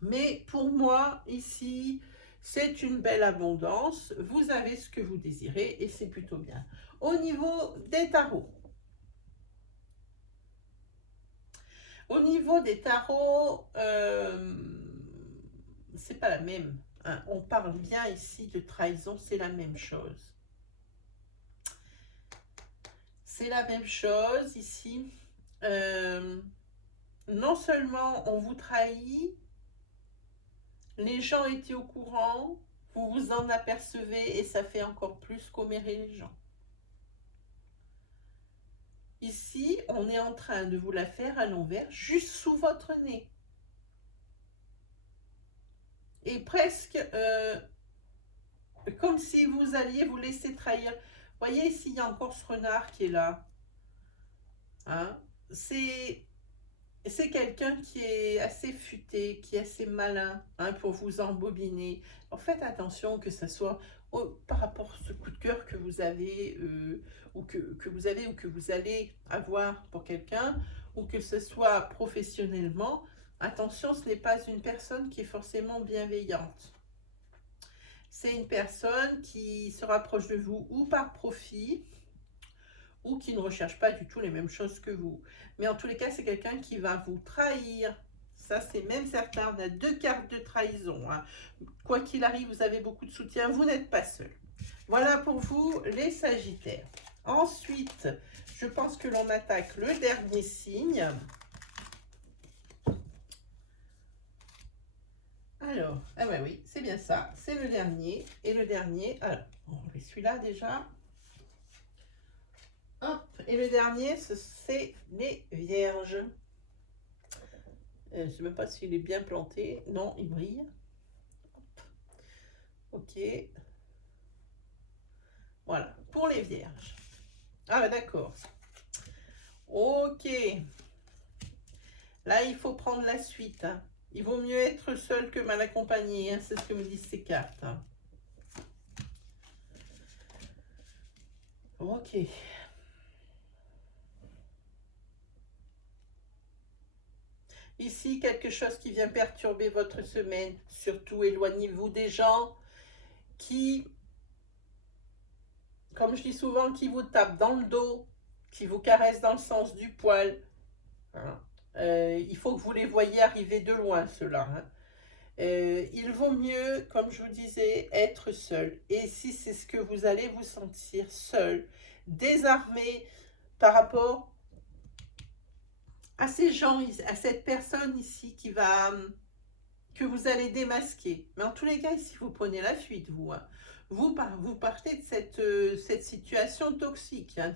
Mais pour moi, ici, c'est une belle abondance, vous avez ce que vous désirez et c'est plutôt bien. Au niveau des tarots, c'est pas la même, hein. On parle bien ici de trahison, c'est la même chose. C'est la même chose ici. Non seulement on vous trahit, les gens étaient au courant, vous vous en apercevez et ça fait encore plus commérer les gens. Ici, on est en train de vous la faire à l'envers, juste sous votre nez. Et presque comme si vous alliez vous laisser trahir. Vous voyez ici, il y a encore ce renard qui est là, hein. C'est c'est quelqu'un qui est assez futé, qui est assez malin, hein, pour vous embobiner. En faites attention que ce soit par rapport à ce coup de cœur que vous avez, ou que vous avez, ou que vous allez avoir pour quelqu'un, ou que ce soit professionnellement. Attention, ce n'est pas une personne qui est forcément bienveillante. C'est une personne qui se rapproche de vous ou par profit, ou qui ne recherche pas du tout les mêmes choses que vous. Mais en tous les cas, c'est quelqu'un qui va vous trahir. Ça, c'est même certain. On a 2 cartes de trahison, hein. Quoi qu'il arrive, vous avez beaucoup de soutien. Vous n'êtes pas seul. Voilà pour vous, les Sagittaires. Ensuite, je pense que l'on attaque le dernier signe. Alors, ah ben oui, c'est bien ça. C'est le dernier. Et le dernier, alors, on met celui-là déjà. Hop, et le dernier, c'est les Vierges. Je ne sais même pas s'il est bien planté. Non, il brille. Ok. Voilà, pour les Vierges. Ah, d'accord. Ok. Là, il faut prendre la suite, hein. Il vaut mieux être seul que mal accompagné, hein. C'est ce que me disent ces cartes, hein. Ok. Ici, quelque chose qui vient perturber votre semaine. Surtout, éloignez-vous des gens qui, comme je dis souvent, qui vous tapent dans le dos, qui vous caressent dans le sens du poil, hein. Il faut que vous les voyiez arriver de loin, ceux-là, hein. Il vaut mieux, comme je vous disais, être seul. Et si c'est ce que vous allez vous sentir seul, désarmé par rapport à ces gens, à cette personne ici que vous allez démasquer. Mais en tous les cas, ici, vous prenez la fuite, vous, hein. Vous partez de cette situation toxique, hein,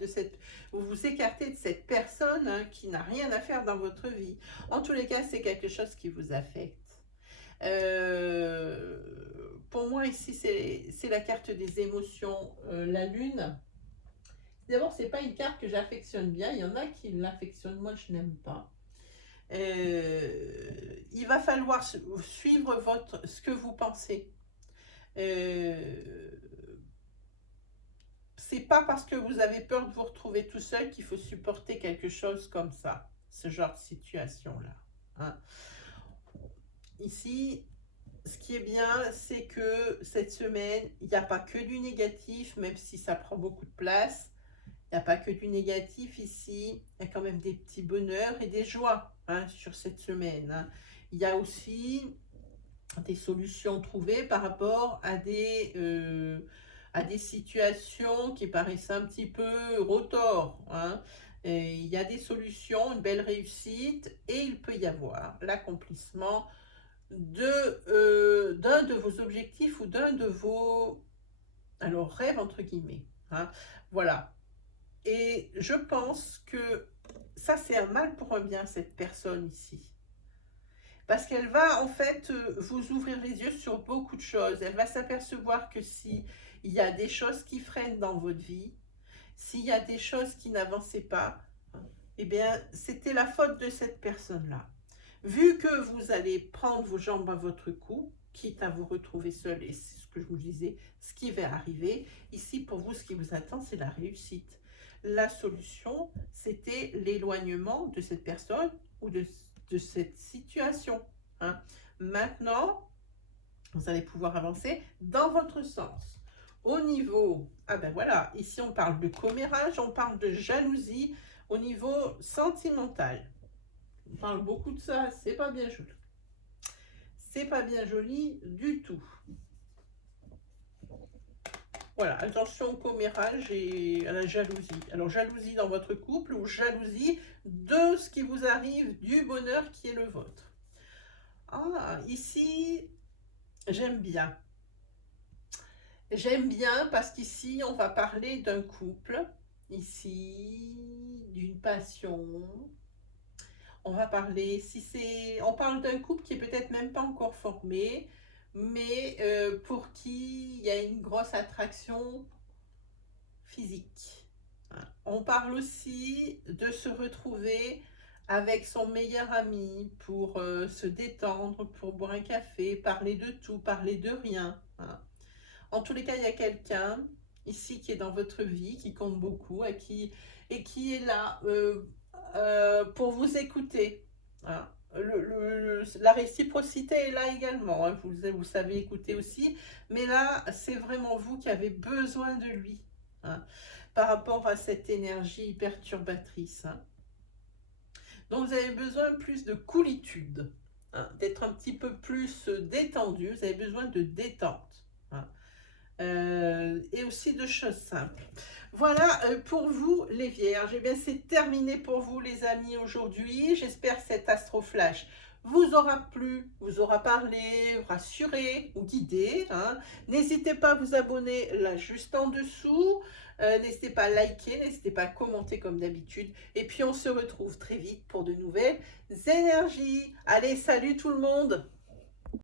vous vous écartez de cette personne, hein, qui n'a rien à faire dans votre vie. En tous les cas, c'est quelque chose qui vous affecte. Pour moi, ici, c'est la carte des émotions, la lune. D'abord, c'est pas une carte que j'affectionne bien. Il y en a qui l'affectionnent, moi, je n'aime pas. Il va falloir suivre ce que vous pensez. C'est pas parce que vous avez peur de vous retrouver tout seul qu'il faut supporter quelque chose comme ça, ce genre de situation-là, hein. Ici, ce qui est bien, c'est que cette semaine, il n'y a pas que du négatif, même si ça prend beaucoup de place. Il n'y a pas que du négatif ici. Il y a quand même des petits bonheurs et des joies, hein, sur cette semaine, hein. Il y a aussi des solutions trouvées par rapport à des situations qui paraissent un petit peu retors, hein. Et il y a des solutions, une belle réussite, et il peut y avoir l'accomplissement d'un de vos objectifs ou d'un de vos rêves, entre guillemets, hein. Voilà. Et je pense que ça, c'est un mal pour un bien, cette personne ici. Parce qu'elle va, en fait, vous ouvrir les yeux sur beaucoup de choses. Elle va s'apercevoir que si il y a des choses qui freinent dans votre vie, s'il y a des choses qui n'avançaient pas, eh bien, c'était la faute de cette personne-là. Vu que vous allez prendre vos jambes à votre cou, quitte à vous retrouver seul, et c'est ce que je vous disais, ce qui va arriver, ici pour vous, ce qui vous attend, c'est la réussite. La solution, c'était l'éloignement de cette personne ou de cette situation, hein. Maintenant, vous allez pouvoir avancer dans votre sens. Au niveau, ah ben voilà, ici on parle de commérage, on parle de jalousie au niveau sentimental. On parle beaucoup de ça, c'est pas bien joli. C'est pas bien joli du tout. Voilà, attention au commérage et à la jalousie. Alors, jalousie dans votre couple ou jalousie de ce qui vous arrive, du bonheur qui est le vôtre. Ah, ici, j'aime bien. J'aime bien parce qu'ici, on va parler d'un couple, ici, d'une passion. On va parler, on parle d'un couple qui est peut-être même pas encore formé, mais pour qui il y a une grosse attraction physique. On parle aussi de se retrouver avec son meilleur ami pour se détendre, pour boire un café, parler de tout, parler de rien, hein. En tous les cas, il y a quelqu'un ici qui est dans votre vie, qui compte beaucoup et qui est là pour vous écouter, hein. La réciprocité est là également, hein. Vous savez écouter aussi, mais là, c'est vraiment vous qui avez besoin de lui, hein, par rapport à cette énergie perturbatrice, hein. Donc, vous avez besoin plus de coolitude, hein, d'être un petit peu plus détendu. Vous avez besoin de détente, hein, et aussi de choses simples. Voilà pour vous les vierges. Et bien c'est terminé pour vous les amis aujourd'hui. J'espère que cet astroflash vous aura plu, vous aura parlé, rassuré ou guidé, hein. N'hésitez pas à vous abonner là juste en dessous. N'hésitez pas à liker, n'hésitez pas à commenter comme d'habitude. Et puis on se retrouve très vite pour de nouvelles énergies. Allez, salut tout le monde!